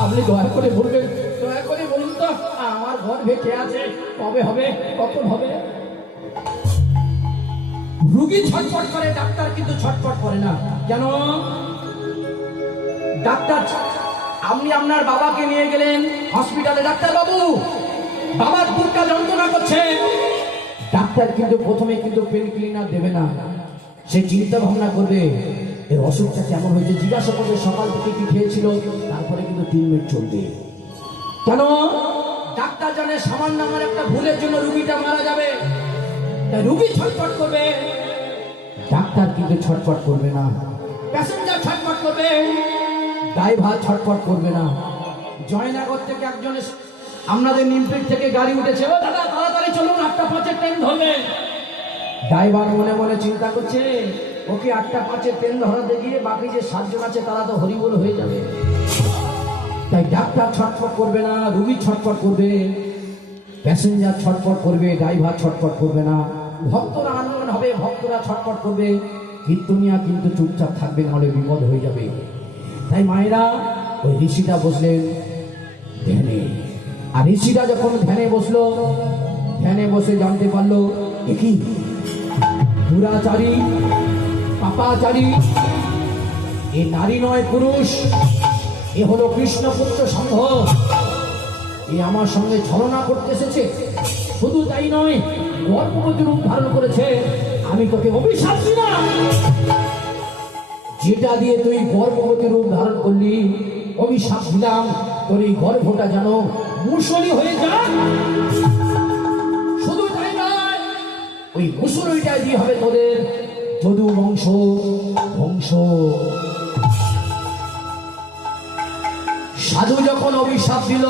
আপনি দয়া করে বলবেন, দয়া করে বলুন তো, আমার গর্ভে কে আছে, কবে হবে, কখন হবে? রোগী ছটফট করে, ডাক্তার কিন্তু ছটফট করে না। কেন? ডাক্তার, আপনি আপনার বাবাকে নিয়ে গেলেন হসপিটালে, ডাক্তার বাবু বাবার বুকটা যন্ত্রণা করছে, ডাক্তার কিন্তু প্রথমে কিন্তু পেন ক্লিনার দেবে না, সে চিন্তা ভাবনা করবে এর অসুখটা কেমন হয়েছে, জিজ্ঞাসা করবে সকাল থেকে কি খেয়েছিল, তারপরে কিন্তু 3 মিনিট চলবে। কেন? ডাক্তার জানে সামান্য আমার একটা ভুলের জন্য রুগীটা মারা যাবে, তাই রুগী ছটফট করবে, ডাক্তার কিন্তু ছটফট করবে না। প্যাসেঞ্জার ছটফট করবে, ড্রাইভার ছটফট করবে না। জয়নগর থেকে একজন আপনাদের নিমপিট থেকে গাড়ি উঠেছে, ও দাদা তাড়াতাড়ি চলুন, 8:05 ট্রেন ধরবে। ড্রাইভার মনে মনে চিন্তা করছে, ওকে 8:05 ট্রেন ধরাতে গিয়ে বাকি যে 7 জন আছে তারা তো হরিবোল হয়ে যাবে। তাই ডাক্তার ছটফট করবে না, রুগী ছটফট করবে, প্যাসেঞ্জার ছটফট করবে, ড্রাইভার ছটফট করবে না। ভক্তরা আন্দোলন হবে, ভক্তরা ছটফট করবে, কীর্তনিয়া কিন্তু চুপচাপ থাকবে, নাহলে বিপদ হয়ে যাবে। তাই মায়েরা, ওই ঋষিটা বসলেন ধ্যানে। আর ঋষিরা যখন ধ্যানে বসলো, ধ্যানে বসে জানতে পারলো একই দুরাচারী, পাপাচারী, এ নারী নয় পুরুষ, এ হলো কৃষ্ণপুত্র শম্ভ, এ আমার সঙ্গে ছলনা করতে এসেছে। শুধু তাই নয়, গর্ভবতী রূপ ধারণ করেছে। আমি তোকে অভিশাপ দিলাম, যেটা দিয়ে তুই গর্ভবতী রূপ ধারণ করলি, অভিশাপ দিলাম তোর এই গর্ভটা যেন মুসলি হয়ে যায়। শুধু তাই নয়, ওই মুসলিটা দিয়ে হবে তোদের যদু বংশ ধ্বংস। সাধু যখন অভিশাপ দিল,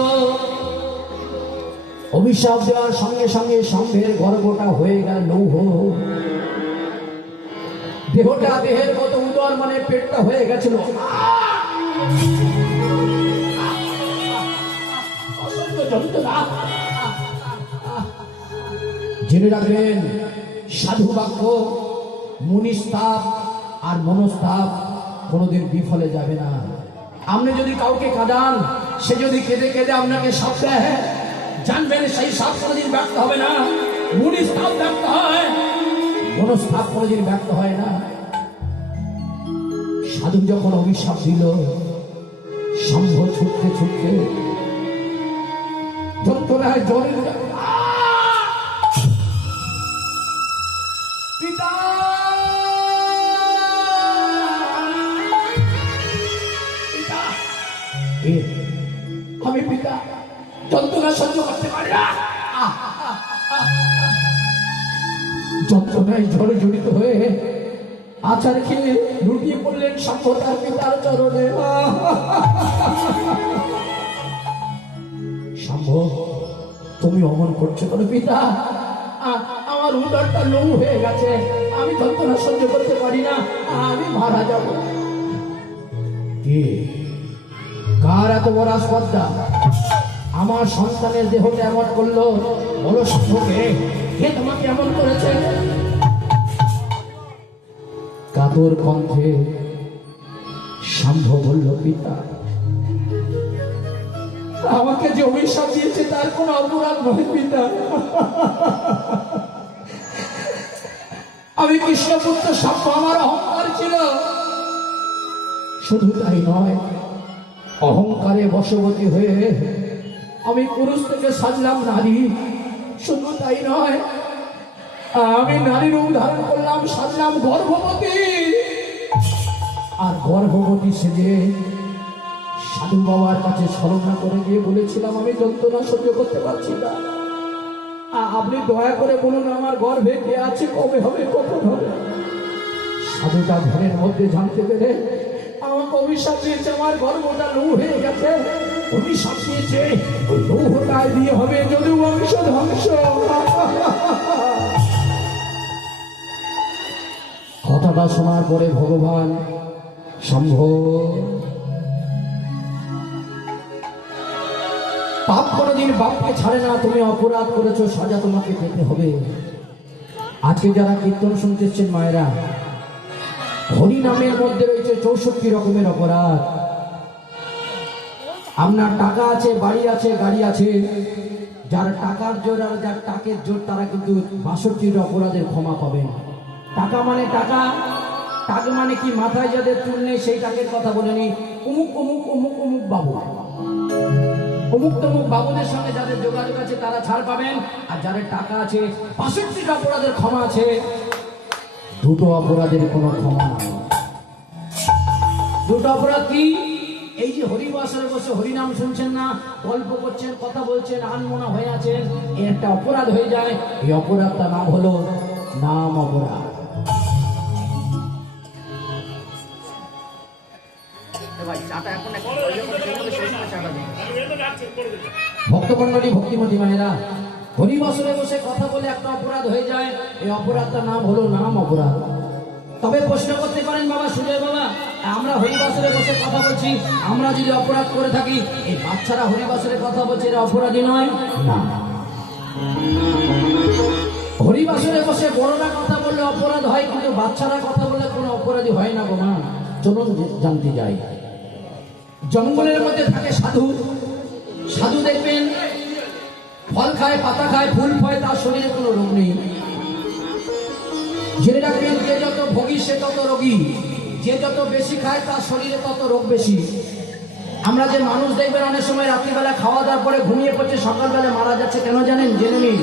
অভিশাপ দেওয়ার সঙ্গে সঙ্গে শম্ভের গর্ভটা হয়ে গেল লৌহ, দেহটা দেহের মতো উদর মানে পেটটা হয়ে গেছিল। জেনে রাখবেন সাধু বাক্য, মুনিস্তাপ আর মনস্তাপ কোনোদিন বিফলে যাবে না। আপনি যদি কাউকে কাঁদান, সে যদি কেঁদে কেঁদে আপনাকে সাপ দেয়, জানবেন সেই সাপ কোনোদিন ব্যর্থ হবে না। মুনিস্তাপ ব্যর্থ হয়, মনস্তাপ কোনোদিন ব্যর্থ হয় না। সাধু যখন অভিশাপ দিল, শম্ভ ছুটতে ছুটতে যন্ত্রণায় জলে পিতা, আমি পিতা যন্ত্রণা সহ্য করতে পারি না। যন্ত্রণায় ঝড়ে জড়িত হয়ে আচার খেয়ে লুটিয়ে পড়লেন শম্ভ তার পিতার চরণে। শম্ভ, তুমি অমন করছো কেন পিতা? আমার উদরটা লৌ হয়ে গেছে, আমি যন্ত্রণা সহ্য করতে পারি না, আমি মারা যাব। কার এত বড় আস্পর্ধা? আমার সন্তানের দেহটা এমন করলো, বলো শম্ভকে, কে তোমাকে এমন করেছে? কাতর কণ্ঠে শম্ভ বলল, পিতা, আমাকে যে অভিশাপ দিয়েছে তার কোন অপরাধ নয় পিতা। আমি কৃষ্ণপুত্র শম্ভ, আমার অহংকার ছিল। শুধু তাই নয়, অহংকারে বশবর্তী হয়ে আমি পুরুষ থেকে সাজলাম নারী। শুধু তাই নয়, আমি নারী রূপ ধারণ করলাম, সাজলাম গর্ভবতী। আর গর্ভবতী সেজে সাধু বাবার কাছে ছলনা করে গিয়ে বলেছিলাম, আমি যন্ত্রণা সহ্য করতে পারছি না, আপনি দয়া করে বলুন আমার গর্ভে কে আছে, কবে হবে, কখন হবে। সাধুটা ঘরের মধ্যে জানতে পেরে আমাকে অভিশাপ দিয়েছে, আমার গর্ভটা লৌ হয়ে গেছে। অভিশাপ দিয়েছে ওই লৌহটায় বিয়ে হবে, যদিও বংশ ধ্বংস। কথাটা শোনার পরে ভগবান শম্ভ, পাপ কোনোদিন বাপকে ছাড়ে না, তুমি অপরাধ করেছো, সাজা তোমাকে পেতে হবে। আজকে যারা কীর্তন শুনতেছেন মায়েরা, হরি নামের মধ্যে রয়েছে 64 রকমের অপরাধ। আপনার টাকা আছে, বাড়ি আছে, গাড়ি আছে, যার টাকার জোর আর যার টাকের জোর তারা কিন্তু 62 অপরাধের ক্ষমা পাবেন। টাকা মানে টাকা, টাকা মানে কি? মাথায় যাদের চুল নেই সেই টাকের কথা বলেনি, অমুক অমুক অমুক অমুক বাবু, অমুক তমুক বাবুদের সঙ্গে যাদের যোগাযোগ আছে তারা ছাড় পাবেন। আর যাদের টাকা আছে 65 অপরাধের ক্ষমা আছে, দুটো অপরাধের কোনো ক্ষমা নাই। দুটো অপরাধ কি? এই যে হরিবাসরে বসে হরিনাম শুনছেন না, গল্প করছেন, কথা বলছেন, আনমনা হয়ে আছেন, এই একটা অপরাধ হয়ে যায়। এই অপরাধটার নাম হলো নাম অপরাধ। ভক্তমন্ডলী, ভক্তিমতী মায়েরা, হরিবাসরে বসে কথা বলে একটা অপরাধ হয়ে যায়, এই অপরাধটার নাম হলো নাম অপরাধ। তবে প্রশ্ন করতে পারেন বাবা সুজয় বাবা, আমরা হরিবাসরে বসে কথা বলছি, আমরা যদি অপরাধ করে থাকি, এই বাচ্চারা হরিবাসরে কথা বলছে, এরা অপরাধী নয়? না। হরিবাসরে বসে বড়রা কথা বললে অপরাধ হয়, কিন্তু বাচ্চারা কথা বললে কোনো অপরাধী হয় না গো মা। চলুন জানতে যাই। জঙ্গলের মধ্যে থাকে সাধু। সাধু দেখবেন ফল খায়, পাতা খায়, ফুল খায়, তার শরীরে কোনো রোগ নেই। জেনে রাখবেন, যে যত ভোগী সে তত রোগী, যে যত বেশি খায় তার শরীরে তত রোগ বেশি। আমরা যে মানুষ দেখবেন অনেক সময় রাত্রিবেলা খাওয়া দাওয়ার পরে ঘুমিয়ে পড়ছে, সকালবেলা মারা যাচ্ছে, কেন জানেন? জেনে নিন।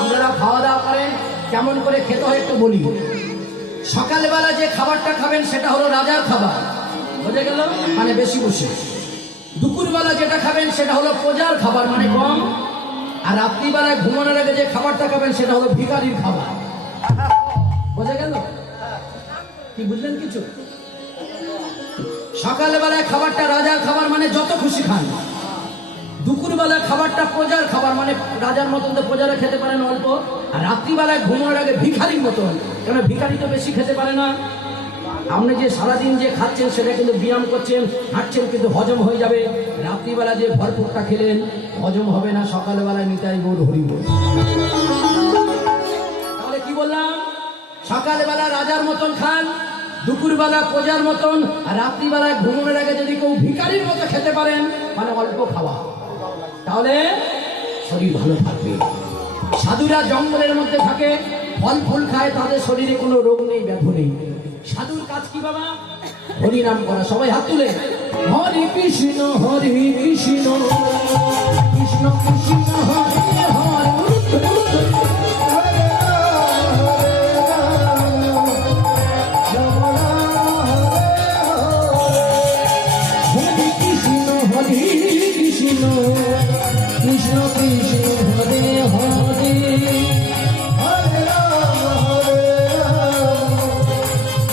আপনারা খাওয়া দাওয়া করেন, কেমন করে খেতে হয় একটু বলি। সকালবেলা যে খাবারটা খাবেন সেটা হলো রাজার খাবার, বোঝা গেল, মানে বেশি বসে। দুপুরবেলা যেটা খাবেন সেটা হলো প্রজার খাবার, মানে কম। আর রাত্রিবেলায় ঘুমানোর আগে যে খাবারটা খাবেন সেটা হলো ভিখারির খাবার, বোঝা গেল? কি বুঝলেন কিছু? সকালবেলায় খাবারটা রাজার খাবার, মানে যত খুশি খান। দুপুরবেলা খাবারটা প্রজার খাবার, মানে রাজার মতন তো প্রজারা খেতে পারে না অল্প, আর রাত্রিবেলায় ঘুমানোর আগে ভিখারির মতন, কেন ভিখারি তো বেশি খেতে পারে না। আপনি যে সারাদিন যে খাচ্ছেন সেটা কিন্তু ব্যায়াম করছেন, হাঁটছেন, কিন্তু হজম হয়ে যাবে। রাত্রিবেলা যে ভরপুরটা খেলেন হজম হবে না, সকালবেলায় নিতাই গৌর হরি বল। তাহলে কি বললাম, সকালবেলা রাজার মতন খান, দুপুরবেলা প্রজার মতন, আর রাত্রিবেলায় ঘুমানোর আগে যদি কেউ ভিখারির মতো খেতে পারেন, মানে অল্প খাওয়া, তাহলে শরীর ভালো থাকবে। সাধুরা জঙ্গলের মধ্যে থাকে, ফল ফুল খায়, তাদের শরীরে কোনো রোগ নেই, ব্যাধি নেই। সাধুর কাজ কি বাবা? হরি নাম করা। সবাই হাত তুলে হরে কৃষ্ণ হরে কৃষ্ণ কৃষ্ণ কৃষ্ণ হরে হরে কৃষ্ণ কৃষ্ণ হরে হরে হরে রাম হরে রাম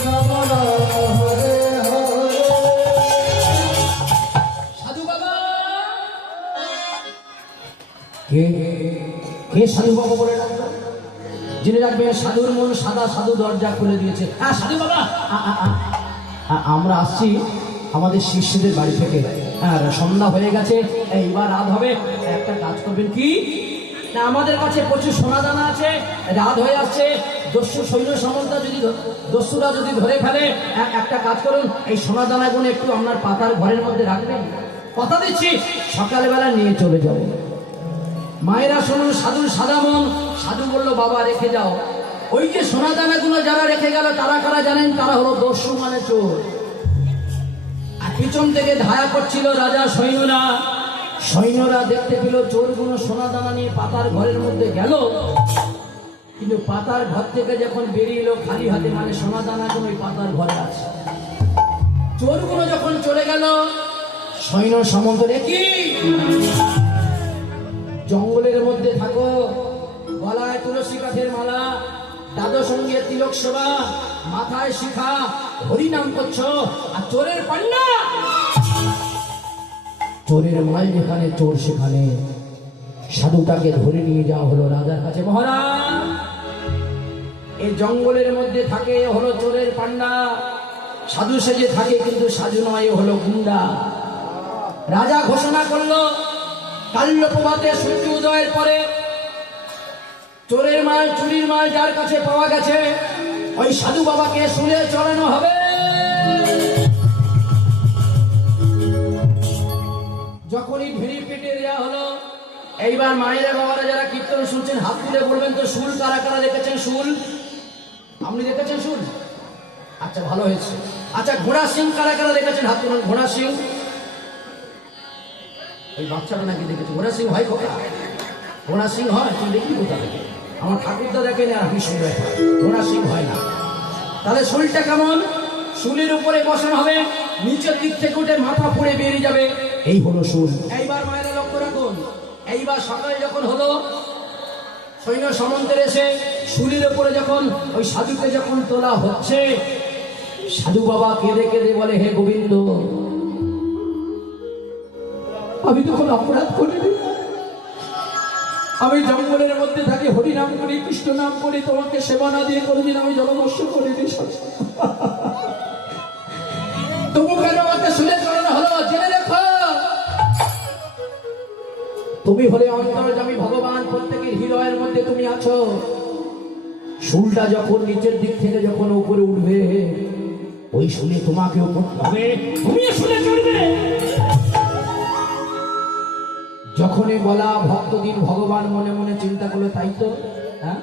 রাম রাম হরে হরে। সাধু বাবা কে কে? সাধু বাবা বলে ডাকবেন, জেনে রাখবেন সাধুর মন সাদা, সাধু দরজা খুলে দিয়েছে। হ্যাঁ সাধু বাবা, আমরা আসছি আমাদের শিষ্যদের বাড়ি থেকে, আর সন্ধ্যা হয়ে গেছে, এইবার রাত হবে। একটা কাজ করবেন কি না, আমাদের কাছে প্রচুর সোনা দানা আছে, রাত হয়ে আসছে, দস্যু সৈন্য সামন্তা যদি দস্যুরা যদি ধরে ফেলে, একটা কাজ করুন, এই সোনা দানাগুলো একটু আপনার পাতার ঘরের মধ্যে রাখবেন, কথা দিচ্ছি সকালবেলা নিয়ে চলে যাবেন। মায়েরা শুনুন সাধুর সাদা মন। সাধু বলল বাবা রেখে যাও। ওই যে সোনা দানাগুলো যারা রেখে গেল তারা কারা জানেন? তারা হলো দস্যু, মানে চোর। পিছন থেকে ধায়া করছিল রাজা সৈন্যরা। সৈন্যরা দেখতে পেল চোরগুলো সোনা দানা নিয়ে পাতার ঘরের মধ্যে গেল, কিন্তু পাতার ঘর থেকে যখন বেরিয়ে এলো খালি হাতে, মানে সোনা দানাগুলো ওই পাতার ঘরে আছে। চোরগুলো যখন চলে গেল, সৈন্য সামন্ত কি জঙ্গলের মধ্যে থাকো, গলায় তুলসী কাঠের মালা, দাদর সঙ্গে তিলক সেবা, মাথায় শিখা, হরি নাম করছো, আর চোরের পান্না, চোরের মাল যেখানে চোর সেখানে। সাধুটাকে ধরে নিয়ে যাওয়া হলো রাজার কাছে। মহারাজ, এই জঙ্গলের মধ্যে থাকে হলো চোরের পান্না, সাধু সেজে থাকে, কিন্তু সাধু নয়, হলো গুন্ডা। রাজা ঘোষণা করলো কাল্য প্রভাতে সূর্য উদয়ের পরে চোরের মাল, চুরির মাল যার কাছে পাওয়া গেছে, ওই সাধু বাবাকে শুলে চড়ানো হবে। যখনই ভেড়ি পেটে দেওয়া হলো, এইবার মায়েরা বাবারা যারা কীর্তন শুনছেন হাত তুলে বলবেন তো শুল কারা কারা দেখেছেন? শুল আপনি দেখেছেন? শুল, আচ্ছা ভালো হয়েছে। আচ্ছা ঘোড়া সিং কারা কারা দেখেছেন? হাত তুলুন। ঘোড়া সিং, ওই বাচ্চাটা নাকি দেখেছে? ঘোড়া সিং হয় কোথা? ঘোড়া সিং হয়? তুই দেখি কোথা থেকে? আমার ঠাকুরদা দেখেনি আর আমি শুনবে, ঘোড়া সিং হয় না। তাহলে শুলটা কেমন? শুলের উপরে বসানো হবে, নিচের দিক থেকে উঠে মাথা পুড়ে বেরিয়ে যাবে, এই হলো শুল। এইবার মায়েরা লক্ষ্য রাখুন, এইবার সকালে যখন হলো, সৈন্য সামন্তের এসে শুলের উপরে যখন ওই সাধুকে যখন তোলা হচ্ছে, সাধু বাবা কেঁদে কেঁদে বলে হে গোবিন্দ, আমি তখন অপরাধ করিনি, আমি জঙ্গলের মধ্যে থাকি, হরি নাম করি, কৃষ্ণ নাম করি, তোমাকে সেবা না দিয়ে কোনোদিন আমি জলমস্য করিনি। তবু কেন আমাকে শুনে চলানো হলো? জেনে রেখো, তুমি হলে অন্তর্যামী ভগবান, প্রত্যেকের হৃদয়ের মধ্যে তুমি আছো। শুলটা যখন নিচের দিক থেকে যখন উপরে উঠবে, ওই শুলে তোমাকেও পড়তে হবে, তুমিও শুলে চড়বে। যখনই বলা ভক্তদিন ভগবান মনে মনে চিন্তা করলো, তাই তো, হ্যাঁ,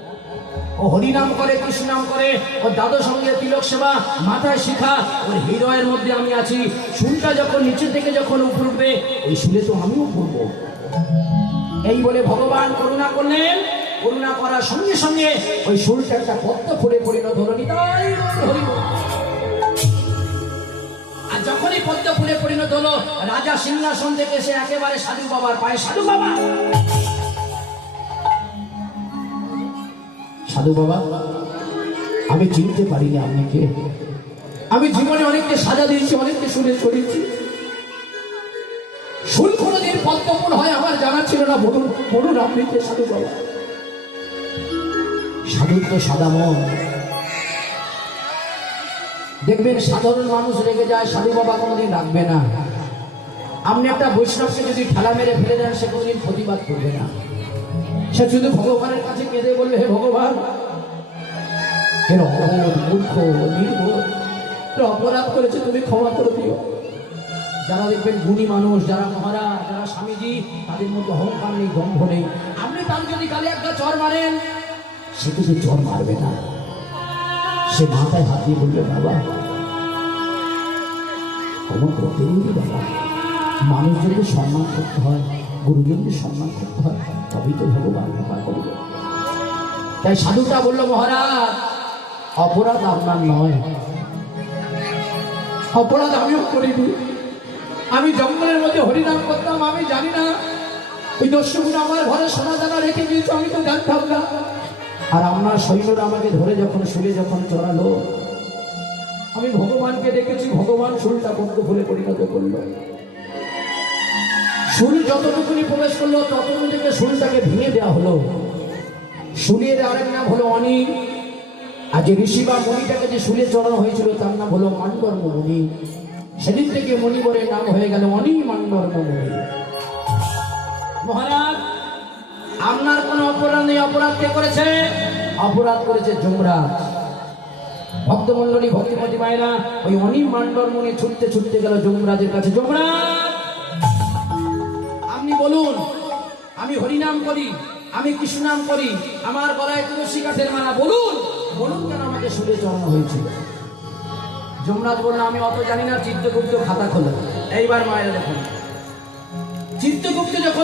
ও হরিনাম করে, কৃষ্ণ নাম করে, ও দাদর সঙ্গে তিলক সেবা, মাথায় শিখা, ওর হৃদয়ের মধ্যে আমি আছি। শুলটা যখন নিচে থেকে যখন উপর উঠবে, ওই শুলে তো আমিও পড়বো। এই বলে ভগবান করুণা করলেন। করুণা করার সঙ্গে সঙ্গে ওই শুলটা একটা পদ্ম ফুলে পরিণত হলো। নিতাই হরি বল। আর যখনই পদ্ম ফুলে পরিণত হলো, রাজা সিংহাসন থেকে এসে একেবারে সাধু বাবার পায়ে, সাধু বাবা, সাধু বাবা, আমি চিনতে পারিনি আপনি কে। আমি জীবনে অনেককে সাজা দিয়েছি, অনেককে শুনে চলেছি, শুল কোনদিন পদ্মফুল হয় আমার জানা ছিল না। বলুন বলুন আপনি কে সাধু বাবা? সাধুর তো সাদা মন। দেখবেন সাধারণ মানুষ রেগে যায়, সাধু বাবা কোনোদিন রাখবে না। আপনি একটা বৈষ্ণবকে যদি ঠেলা মেরে ফেলে দেন, সে কোনোদিন প্রতিবাদ করবে না। সে শুধু ভগবানের কাছে কেঁদে বলবে, হে ভগবান, এর অবধ মূর্খ নির্বোধ অপরাধ করেছে, তুমি ক্ষমা করে দিও। যারা দেখবেন গুণী মানুষ, যারা মহারাজ, যারা স্বামীজি, তাদের মধ্যে অহংকার নেই, দম্ভ নেই। আপনি তার যদি গালে একটা চর মারেন, সে কিছু চর মারবে না। সে মাথায় হাত দিয়ে বলবে, বাবা ক্ষমা করতে দিই বাবা। মানুষজনকে সম্মান করতে হয়, গুরুজনকে সম্মান করতে হয়, তবেই তো ভগবান ক্ষমা করবে। তাই সাধুটা বললো, মহারাজ অপরাধ আপনার নয়, অপরাধ আমিও করিনি। আমি জঙ্গলের মধ্যে হরিনাম করতাম, আমি জানি না ওই দস্যুগুলো আমার ঘরে সোনা দানা রেখে দিয়েছে, আমি তো জানতাম না। আর আপনার সৈন্যরা আমাকে ধরে যখন শুলে যখন চড়ালো, আমি ভগবানকে দেখেছি, ভগবান শুলটা পদ্ম ফুলে পরিণত করলো। শুল যতটুকুনি প্রবেশ করলো, ততটুকু থেকে শুলটাকে ভেঙে দেওয়া হলো। শুলের আরেক নাম হলো অনি। আর যে ঋষি বা মণিটাকে যে শুলে চড়ানো হয়েছিল, তার নাম হলো মান্ডর্ম মণি। সেদিন থেকে মণিবরের নাম হয়ে গেল অনি মান্ডর্ম মণি। মহারাজ আপনার কোনো অপরাধ নেই। অপরাধ কে করেছে? অপরাধ করেছে যমরাজ। ভক্তমন্ডলী, ভক্তিমতী মায়েরা, ওই অনি মান্ডর্ম মণি ছুটতে ছুটতে গেল যমরাজের কাছে। যমরাজ, আপনি বলুন, আমি হরিনাম করি, আমি কৃষ্ণ নাম করি, আমার গলায় তুলসী কাঠের মালা, বলুন বলুন কেন আমাকে শুলে চড়ানো হয়েছিল? যমরাজ বলল, আমি অত জানি না। চিত্রগুপ্ত খাতা খোলা। এইবার মায়েরা দেখুন, চিত্রগুপ্ত যখন